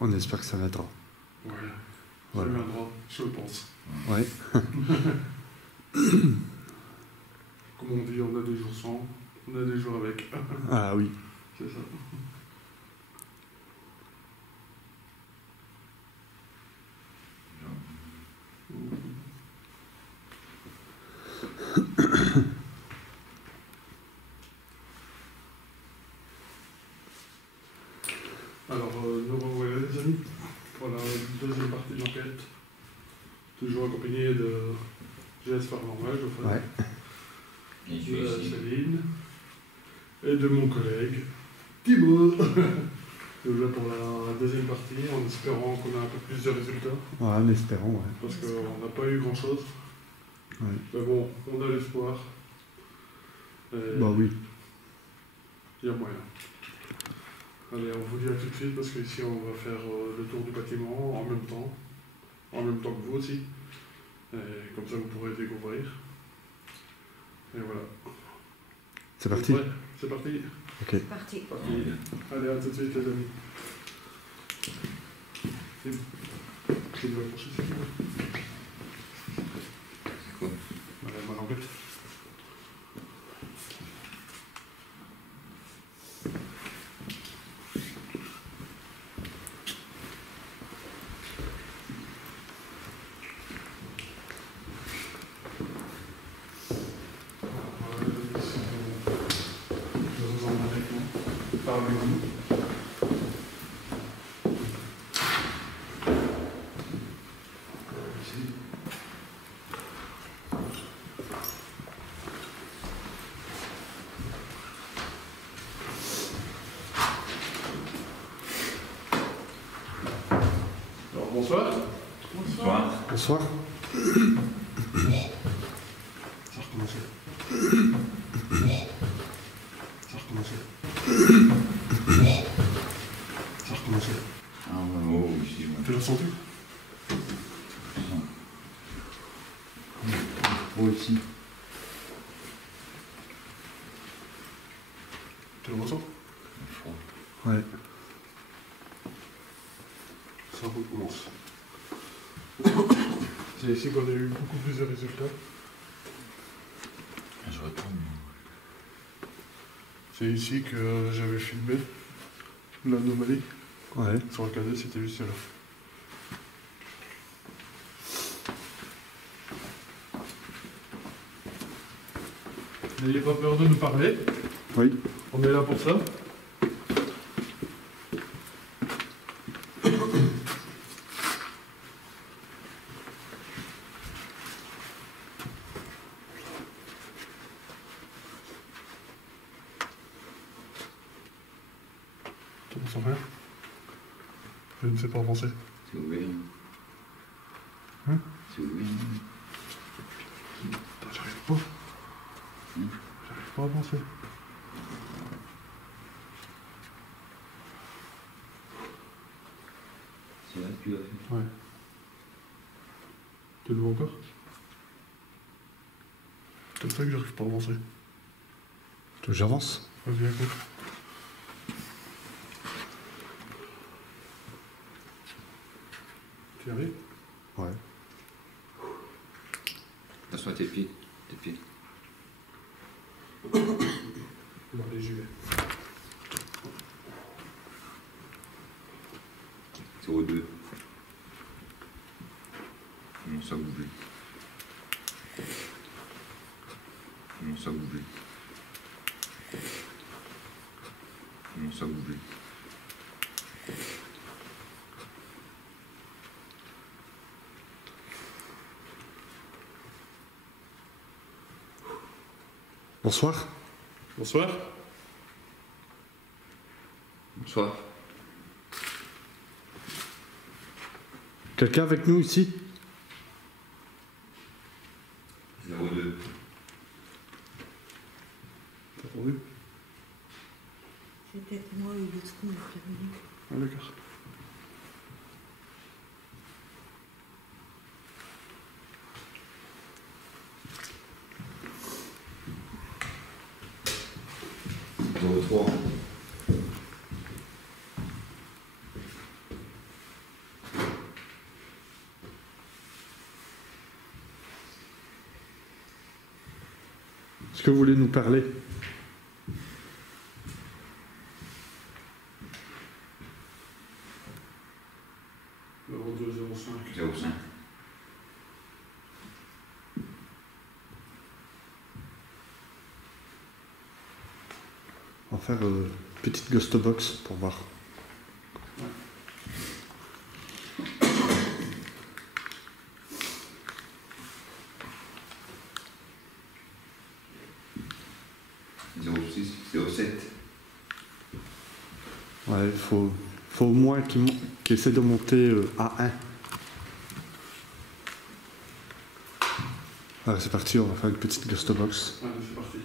on espère que ça viendra. ouais. Voilà. Ça viendra, je pense. Ouais. Comme on dit, on a des jours sans, on a des jours avec. Ah oui. C'est ça. Alors, nous revoilà les amis pour la deuxième partie de l'enquête. Toujours accompagné de GS Paranormal, de Ouais. Et je suis ici. Céline et de mon collègue Thibaut. Nous là pour la deuxième partie en espérant qu'on ait un peu plus de résultats Ouais, en espérant, ouais. parce qu'on n'a pas eu grand chose. Ouais. Mais bon, on a l'espoir. Et Bah oui. il y a moyen. Allez, on vous dit à tout de suite parce qu'ici on va faire le tour du bâtiment en même temps que vous aussi. Et comme ça vous pourrez découvrir. Et voilà. C'est parti. Ouais, c'est parti. Ok. C'est parti. Parti. Allez, à tout de suite les amis. Tu dois pencher si tu veux. C'est quoi? Allez, bonne enquête. Parlez-vous. Alors, bonsoir. Bonsoir. Bonsoir. Ça a recommencé. Ça a recommencé. Ça a recommencé. Ah, oh, ici, je Tu l'as senti? Oh, ici. Tu le ressens? Froid. Ouais. Ça recommence. C'est ici qu'on a eu beaucoup plus de résultats. Je retourne. C'est ici que j'avais filmé l'anomalie. Ouais. Sur le cadet, c'était juste là. N'ayez pas peur de nous parler. Oui. On est là pour ça. Tu ne sens rien? Je ne sais pas avancer. C'est ouvert. Hein? C'est ouvert. Putain, j'arrive pas. J'arrive pas à avancer. C'est là que tu as fait. Ouais. T'es loin encore? C'est comme ça que j'arrive pas à avancer. Tu veux que j'avance? Vas-y, à gauche. Tu y arrives? Ouais. Attention à tes pieds. Tes pieds. Bon, allez, j'y vais. 0,2. Comment ça bouger? Comment ça bouger? Comment ça bouger? Bonsoir. Bonsoir. Bonsoir. Quelqu'un avec nous ici? 0,2. T'as entendu? C'est peut-être moi ou l'autre qui est venu. Ah, d'accord. Trois. Est-ce que vous voulez nous parler? Le 0205. 0,5. On va faire une petite ghost box pour voir. Ouais, il faut au moins qu'il essaie de monter à 1. Allez, c'est parti, on va faire une petite ghost box. Allez, c'est parti.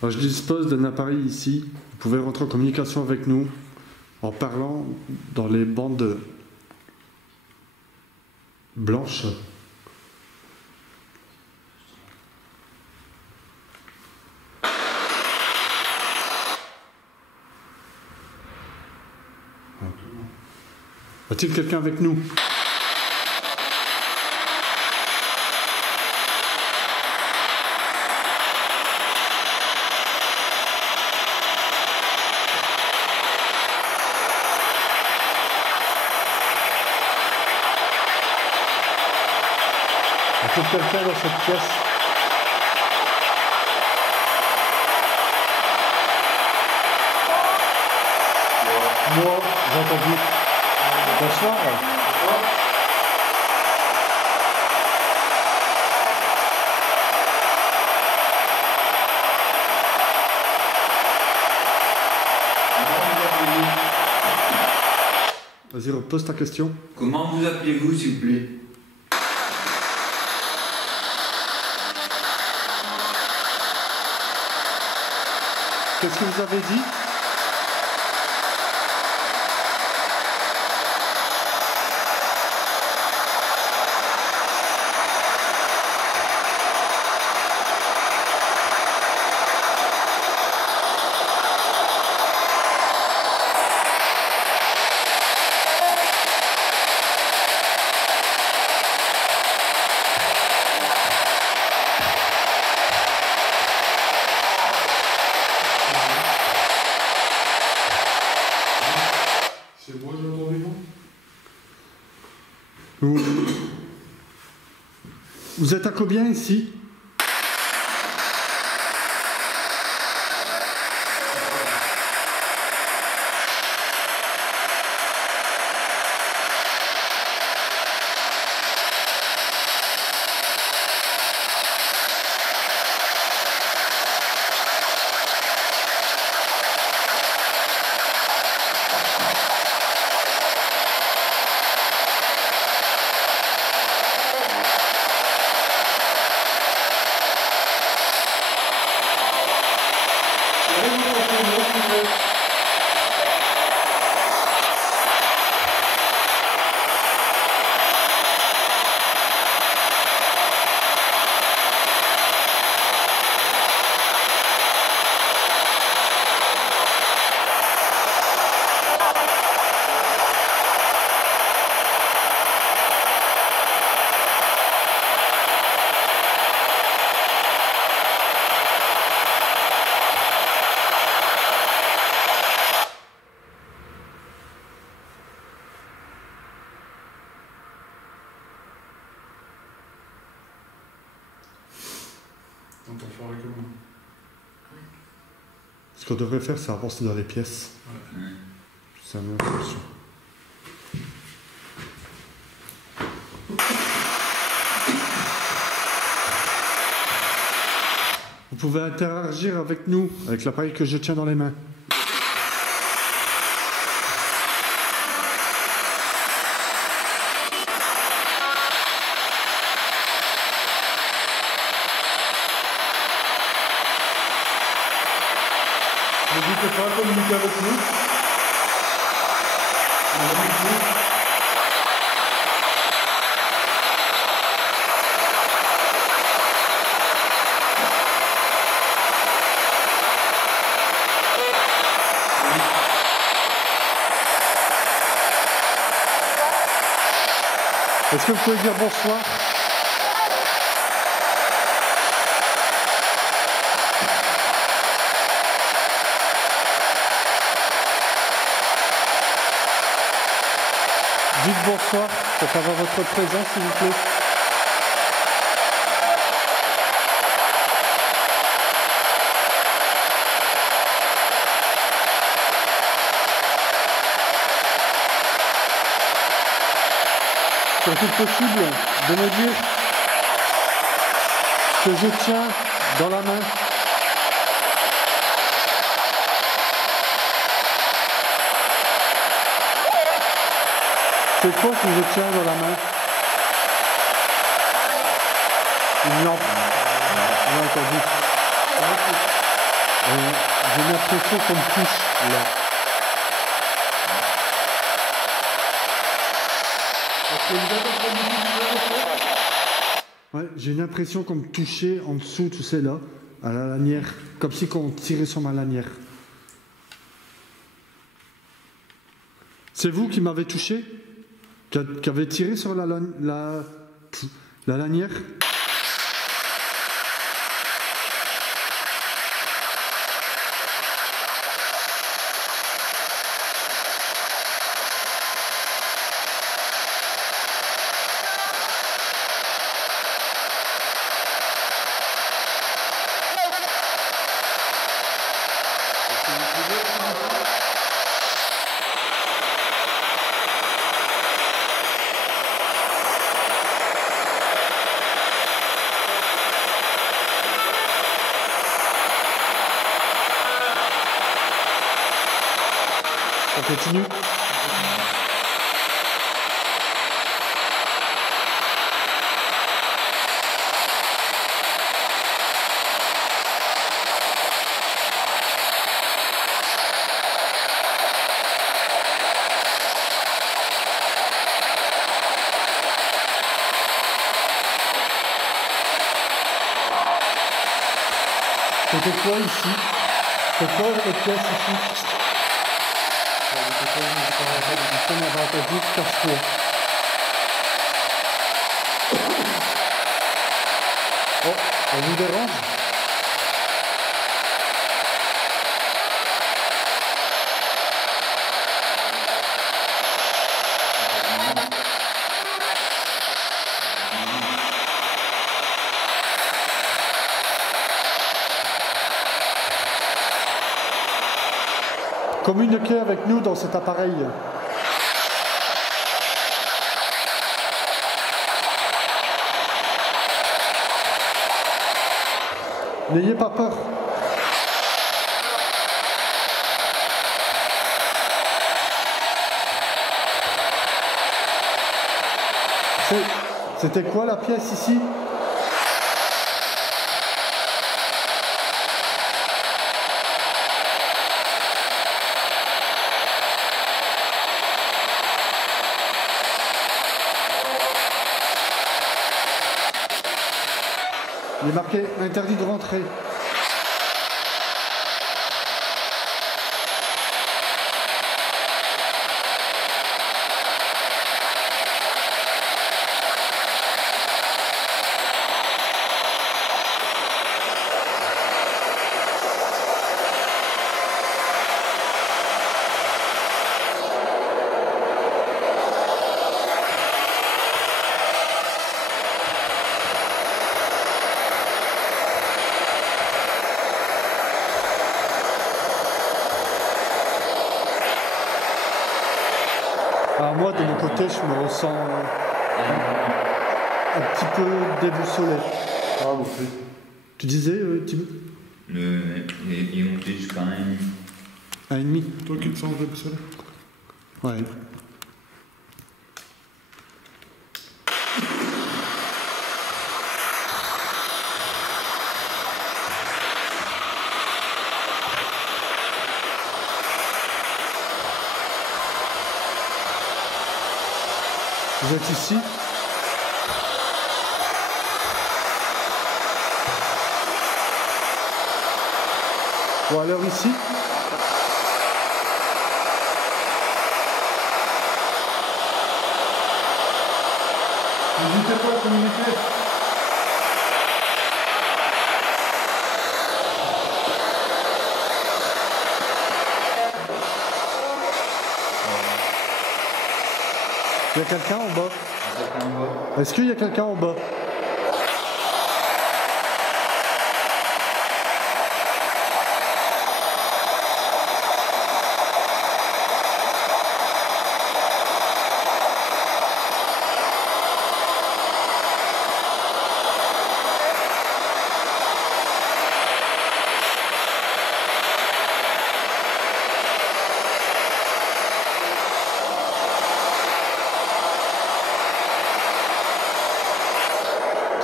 Alors, je dispose d'un appareil ici. Vous pouvez rentrer en communication avec nous en parlant dans les bandes blanches. Y a-t-il quelqu'un avec nous? Y a-t-il quelqu'un dans cette pièce? Moi, j'ai entendu. Bonsoir. Vas-y, repose ta question. Comment vous appelez-vous, s'il vous plaît? Qu'est-ce que vous avez dit? C'est moi, j'ai entendu, non? Vous êtes à combien ici? qu'on devrait faire, c'est avancer dans les pièces. Ouais. C'est la meilleure solution. Vous pouvez interagir avec nous, avec l'appareil que je tiens dans les mains. N'hésitez pas à communiquer avec nous. Est-ce que vous pouvez dire bonsoir? Dites bonsoir pour avoir votre présence, s'il vous plaît. Serait-il possible de me dire ce que je tiens dans la main? C'est quoi que je tiens dans la main? Une lampe. On a entendu. J'ai l'impression qu'on me touche là. Ouais, j'ai une impression qu'on me touchait en dessous, tu sais là, à la lanière, comme si on tirait sur ma lanière. C'est vous qui m'avez touché? Qui avez tiré sur la lanière? On continue. C'était quoi ici? C'est quoi cette pièce ici? On va entendu casse-toi. Oh, on vous dérange? Communiquez avec nous dans cet appareil. N'ayez pas peur. C'était quoi la pièce ici? Il est marqué interdit de rentrer. Alors moi, de mon côté, je me ressens un petit peu déboussolé. Ah, bon, ok. Tu disais, Tim? Il est monté jusqu'à 1,5. Toi qui te sens déboussolé. Ouais. Vous êtes ici? Ou alors ici? N'hésitez pas à communiquer. Il y a quelqu'un en bas? quelqu'un en bas. Est-ce qu'il y a quelqu'un en bas?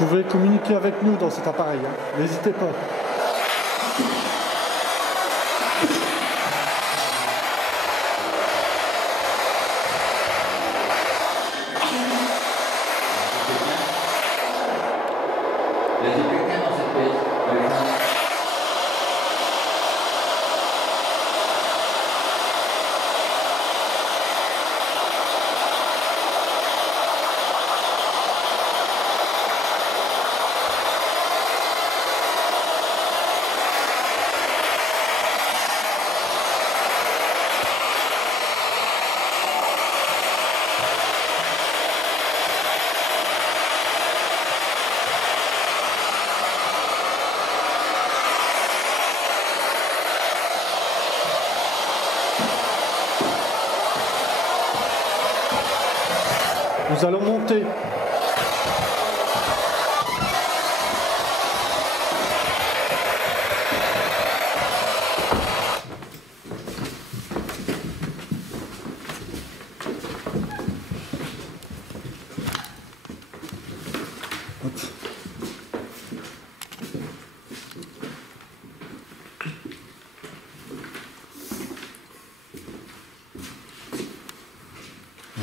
Vous pouvez communiquer avec nous dans cet appareil, hein. N'hésitez pas. Il y a quelqu'un dans cette pièce. Nous allons monter. Hop.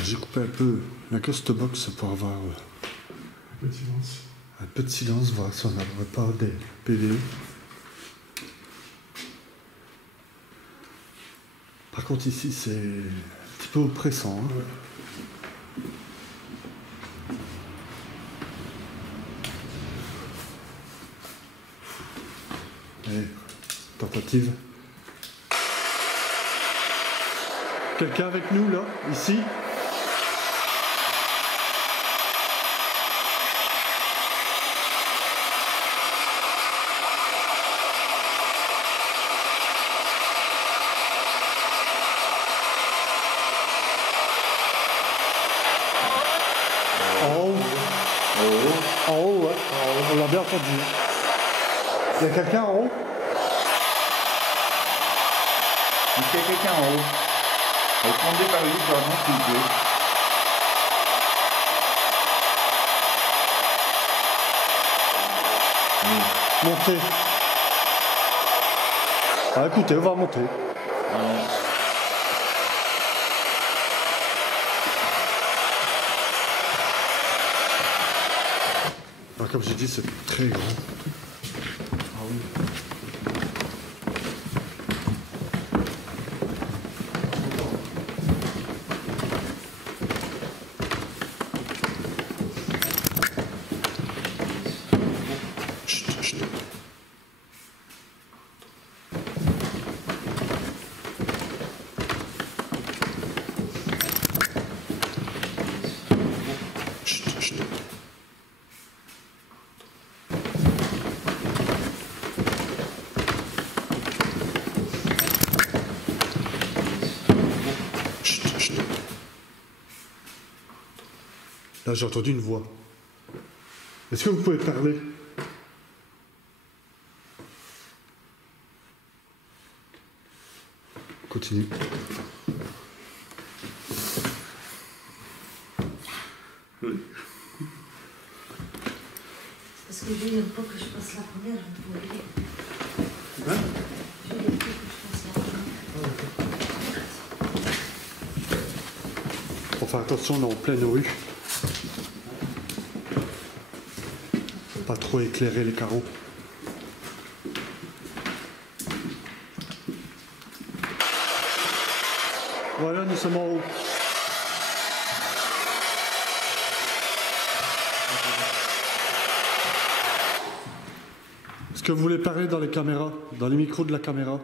J'ai coupé un peu la ghost box pour avoir Le silence. un peu de silence, voir si on n'aurait pas des PV. Par contre ici c'est un petit peu oppressant. Hein. Allez, tentative. Quelqu'un avec nous là, ici? En haut, ouais. On l'a bien entendu. Il y a quelqu'un en haut? Est-ce qu'il y a quelqu'un en haut? Répondez par le jardin, s'il vous plaît. Montez. Ah, écoutez, on va monter. Alors, comme j'ai dit, c'est très grand. Ah oui. Chut, chut. Chut, chut. Là, j'ai entendu une voix. Est-ce que vous pouvez parler? Continue. Oui. Parce que je ne veux pas que je fasse la première, je peux aller. Hein? Je ne veux pas que je fasse la première. Faut faire attention, on est en pleine rue. Pas trop éclairer les carreaux. Voilà, nous sommes en haut. Est-ce que vous voulez parler dans les caméras, dans les micros de la caméra?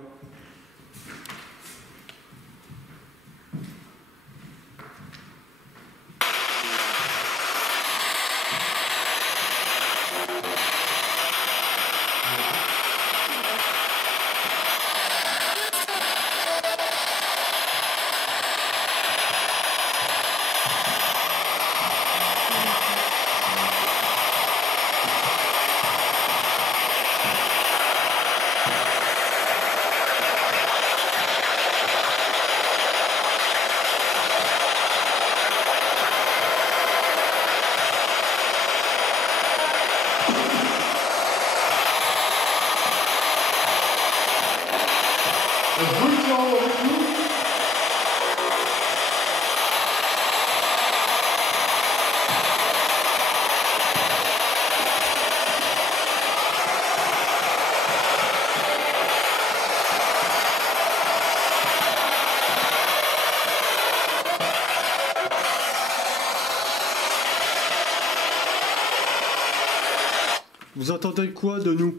Vous attendez quoi de nous?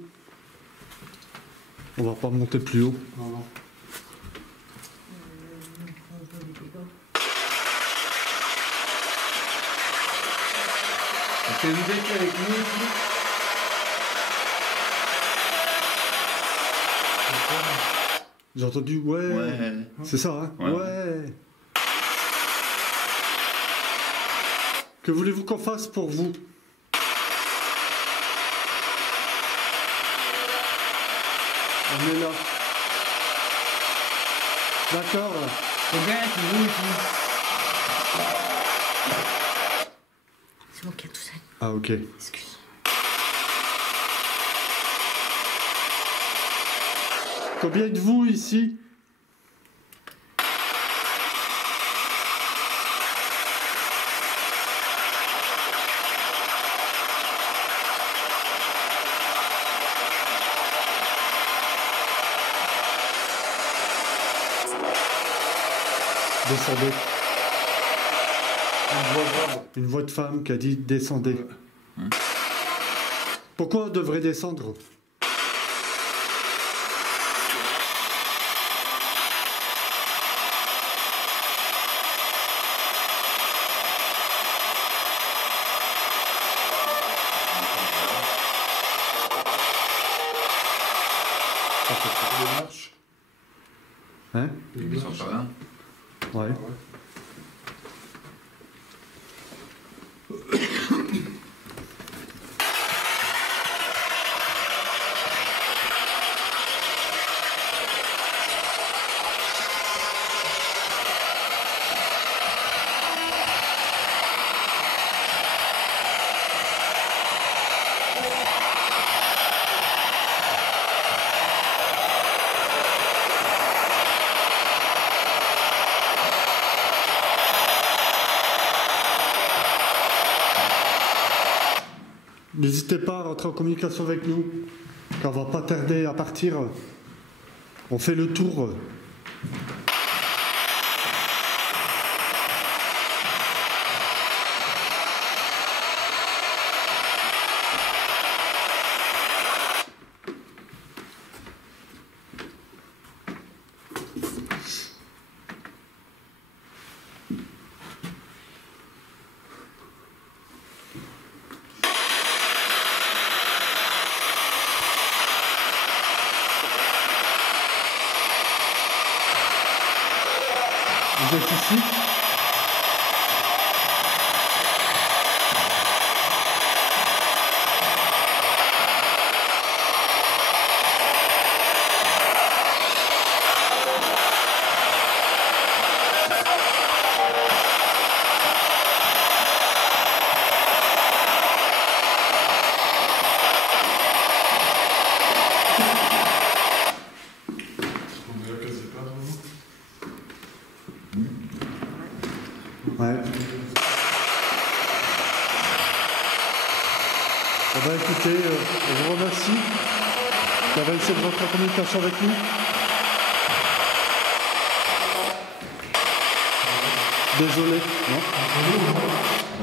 On va pas monter plus haut. On veut les dégâts. Est-ce que vous êtes avec nous ici? J'ai entendu ouais. Ouais. C'est ça, hein? Ouais. Ouais. Que voulez-vous qu'on fasse pour vous? On est là. D'accord. Combien êtes-vous ici? C'est moi qui ai tout ça. Ah, ok. Excuse. Combien êtes-vous ici? Descendez. Une voix de femme qui a dit descendez. Pourquoi on devrait descendre? Ça fait faire des marches. Hein? Ils sont pas là. Ouais. N'hésitez pas à rentrer en communication avec nous, car on va pas tarder à partir. On fait le tour. Vous êtes ici? Ouais. Eh ben, écoutez, je vous remercie d'avoir essayé de rentrer en communication avec nous. Désolé, non?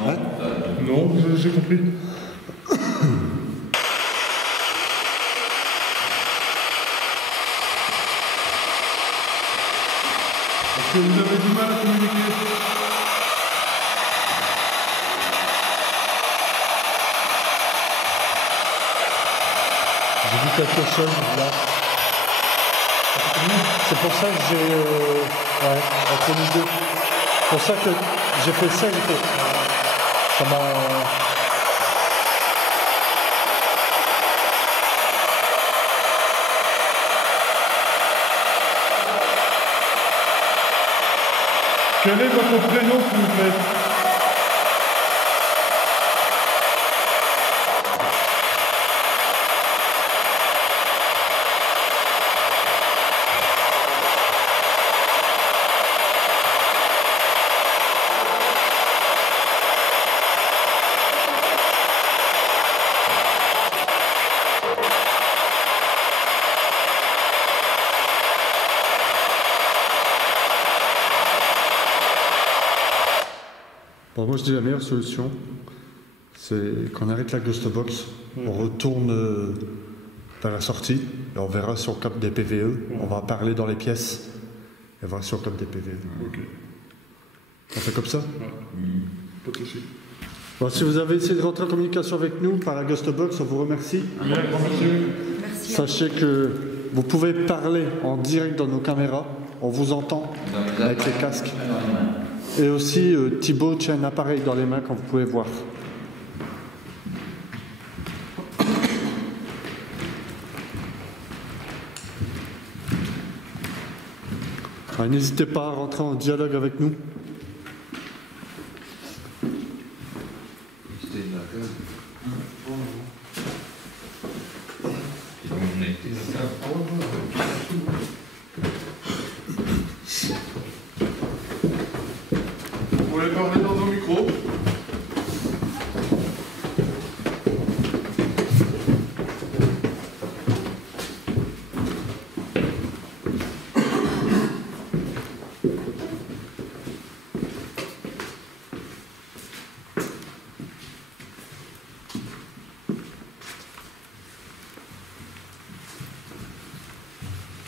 Non. Hein? Non, j'ai compris. Est-ce que vous avez du mal à communiquer? J'ai vu quelque chose là. C'est pour ça que j'ai... ouais, entre nous deux. C'est pour ça que j'ai fait ça, j'ai fait... Ça m'a... Quel est votre prénom, s'il vous plaît? Bon, moi je dis la meilleure solution, c'est qu'on arrête la Ghost Box, on retourne vers la sortie, et on verra si on capte des PVE, on va parler dans les pièces, et voir si on capte des PVE. Ok. On fait comme ça? Pas de soucis. Bon, si vous avez essayé de rentrer en communication avec nous par la Ghost Box, on vous remercie. Bien, grand monsieur. Merci. Sachez que vous pouvez parler en direct dans nos caméras, on vous entend avec les casques. Et aussi, Thibaut tient un appareil dans les mains, comme vous pouvez voir. N'hésitez pas à rentrer en dialogue avec nous. Vous voulez parler dans un micro?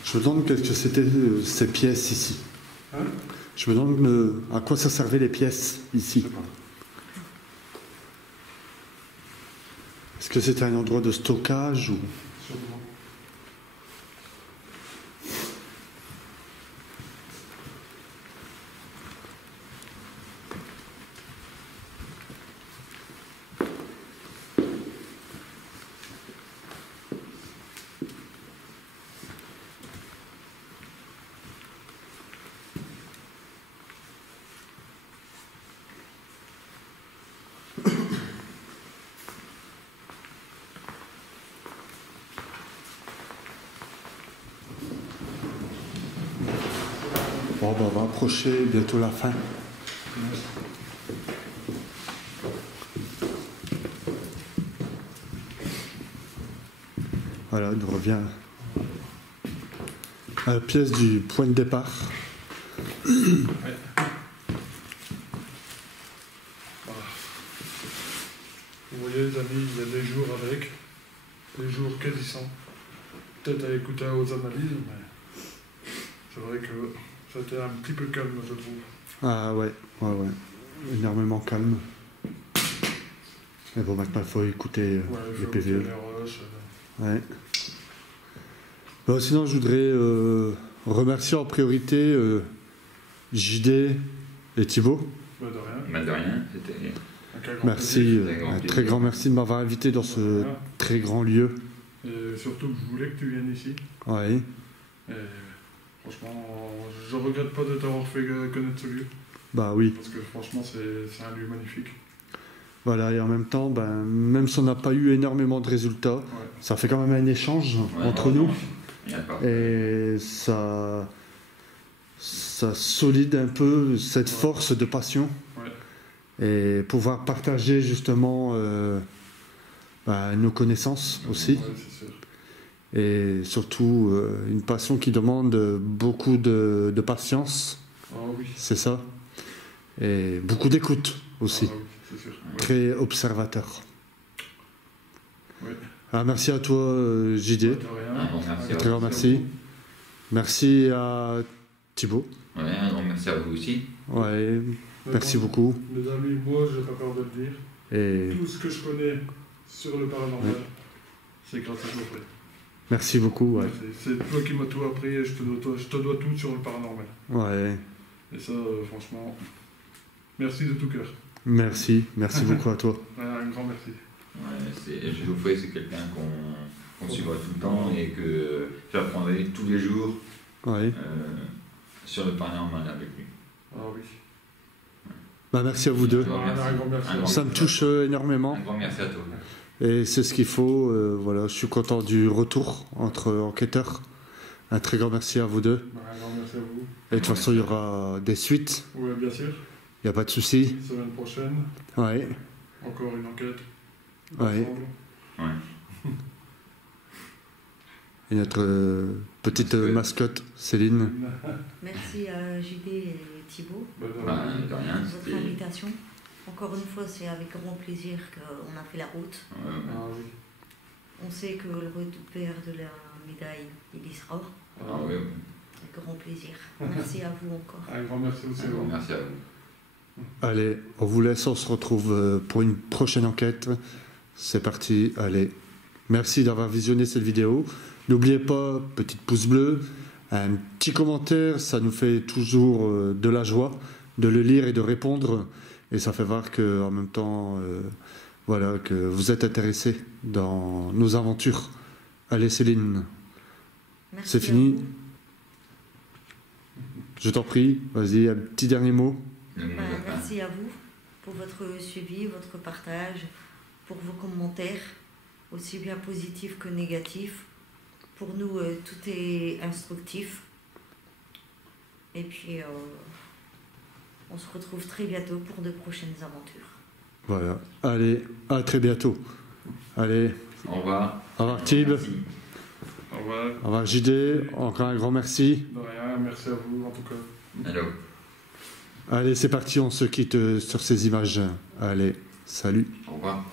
Je me demande qu'est-ce que c'était ces pièces ici. Hein? Je me demande à quoi ça servait les pièces ici. Est-ce que c'était un endroit de stockage ou... Sûrement. Bon, ben, on va approcher bientôt la fin. Voilà, on revient à la pièce du point de départ. Vous voyez les amis, il y a des jours avec, des jours quasi sans. Peut-être à écouter aux analyses, mais c'est vrai que c'était un petit peu calme, je trouve. Ah ouais. Énormément calme. Mais bon, maintenant il faut écouter Ouais, je les veux PVE. les rushs, Ouais. Bon, sinon, je voudrais remercier en priorité JD et Thibaut. bah, de rien. Bah, de rien, c'était... Un grand Merci, plaisir. grand un plaisir. très grand merci de m'avoir invité dans ce Voilà. très grand lieu. Et surtout que je voulais que tu viennes ici. Ouais. Et franchement, je regrette pas de t'avoir fait connaître ce lieu. Bah oui. Parce que franchement, c'est un lieu magnifique. Voilà, et en même temps, ben, même si on n'a pas eu énormément de résultats, Ouais. ça fait quand même un échange Ouais, entre non, nous. non, il y a pas. Et ça solide un peu cette Ouais. force de passion. Ouais. et pouvoir partager justement nos connaissances aussi. Ouais, c'est sûr. Et surtout une passion qui demande beaucoup de patience, Ah oui. c'est ça. Et beaucoup d'écoute aussi, Ah oui, c'est sûr. très observateur. Oui. Ah, merci à toi JD, De rien. Un grand merci un à très vous. grand merci. Merci à Thibaut. Ouais, un grand merci à vous aussi. Ouais, Mais merci bon, beaucoup. Mes amis, moi, j'ai pas peur de le dire. Et Tout ce que je connais sur le paranormal, c'est grâce à Geoffrey. merci beaucoup. Ouais. C'est toi qui m'as tout appris et je te dois tout sur le paranormal. Ouais. Et ça, franchement, merci de tout cœur. Merci beaucoup à toi. Ouais, un grand merci. Ouais, Geoffrey, c'est quelqu'un qu'on suivra tout le temps et que j'apprendrai tous les jours Ouais. sur le paranormal avec lui. Ah oui. Bah, merci à vous deux. Ouais, merci. Un grand merci. Un grand Ça me merci. touche énormément. Un grand merci à toi. Et c'est ce qu'il faut. Voilà, je suis content du retour entre enquêteurs. Un très grand merci à vous deux. Un grand merci à vous. Et de toute façon, il y aura des suites. Oui, bien sûr. Il n'y a pas de souci. Semaine prochaine, Ouais. encore une enquête. Ouais. Ensemble. Ouais. Et notre petite mascotte, Céline. Merci à JD et Thibaut Bah, de Bah, rien. de rien, pour votre c'était. invitation. Encore une fois, c'est avec grand plaisir qu'on a fait la route. Ouais, ouais. Ah oui. On sait que le repère de la médaille, il y sera. Ah oui, oui. Avec grand plaisir. Merci à vous encore. Un grand merci aussi. Un grand merci à vous. Allez, on vous laisse. On se retrouve pour une prochaine enquête. C'est parti. Allez. Merci d'avoir visionné cette vidéo. N'oubliez pas, petite pouce bleu, un petit commentaire. Ça nous fait toujours de la joie de le lire et de répondre. Et ça fait voir que, en même temps, voilà, que vous êtes intéressés dans nos aventures. Allez, Céline, Merci c'est à fini. vous. Je t'en prie, vas-y, un petit dernier mot. Le mot de la fin. Merci à vous pour votre suivi, votre partage, pour vos commentaires, aussi bien positifs que négatifs. Pour nous, tout est instructif. Et puis, on se retrouve très bientôt pour de prochaines aventures. Voilà. Allez, à très bientôt. Allez, Au revoir. au revoir Thib, Merci. Au revoir. au revoir JD, encore un grand merci. De rien, merci à vous en tout cas. Hello. Allez, c'est parti, on se quitte sur ces images. Allez, salut. Au revoir.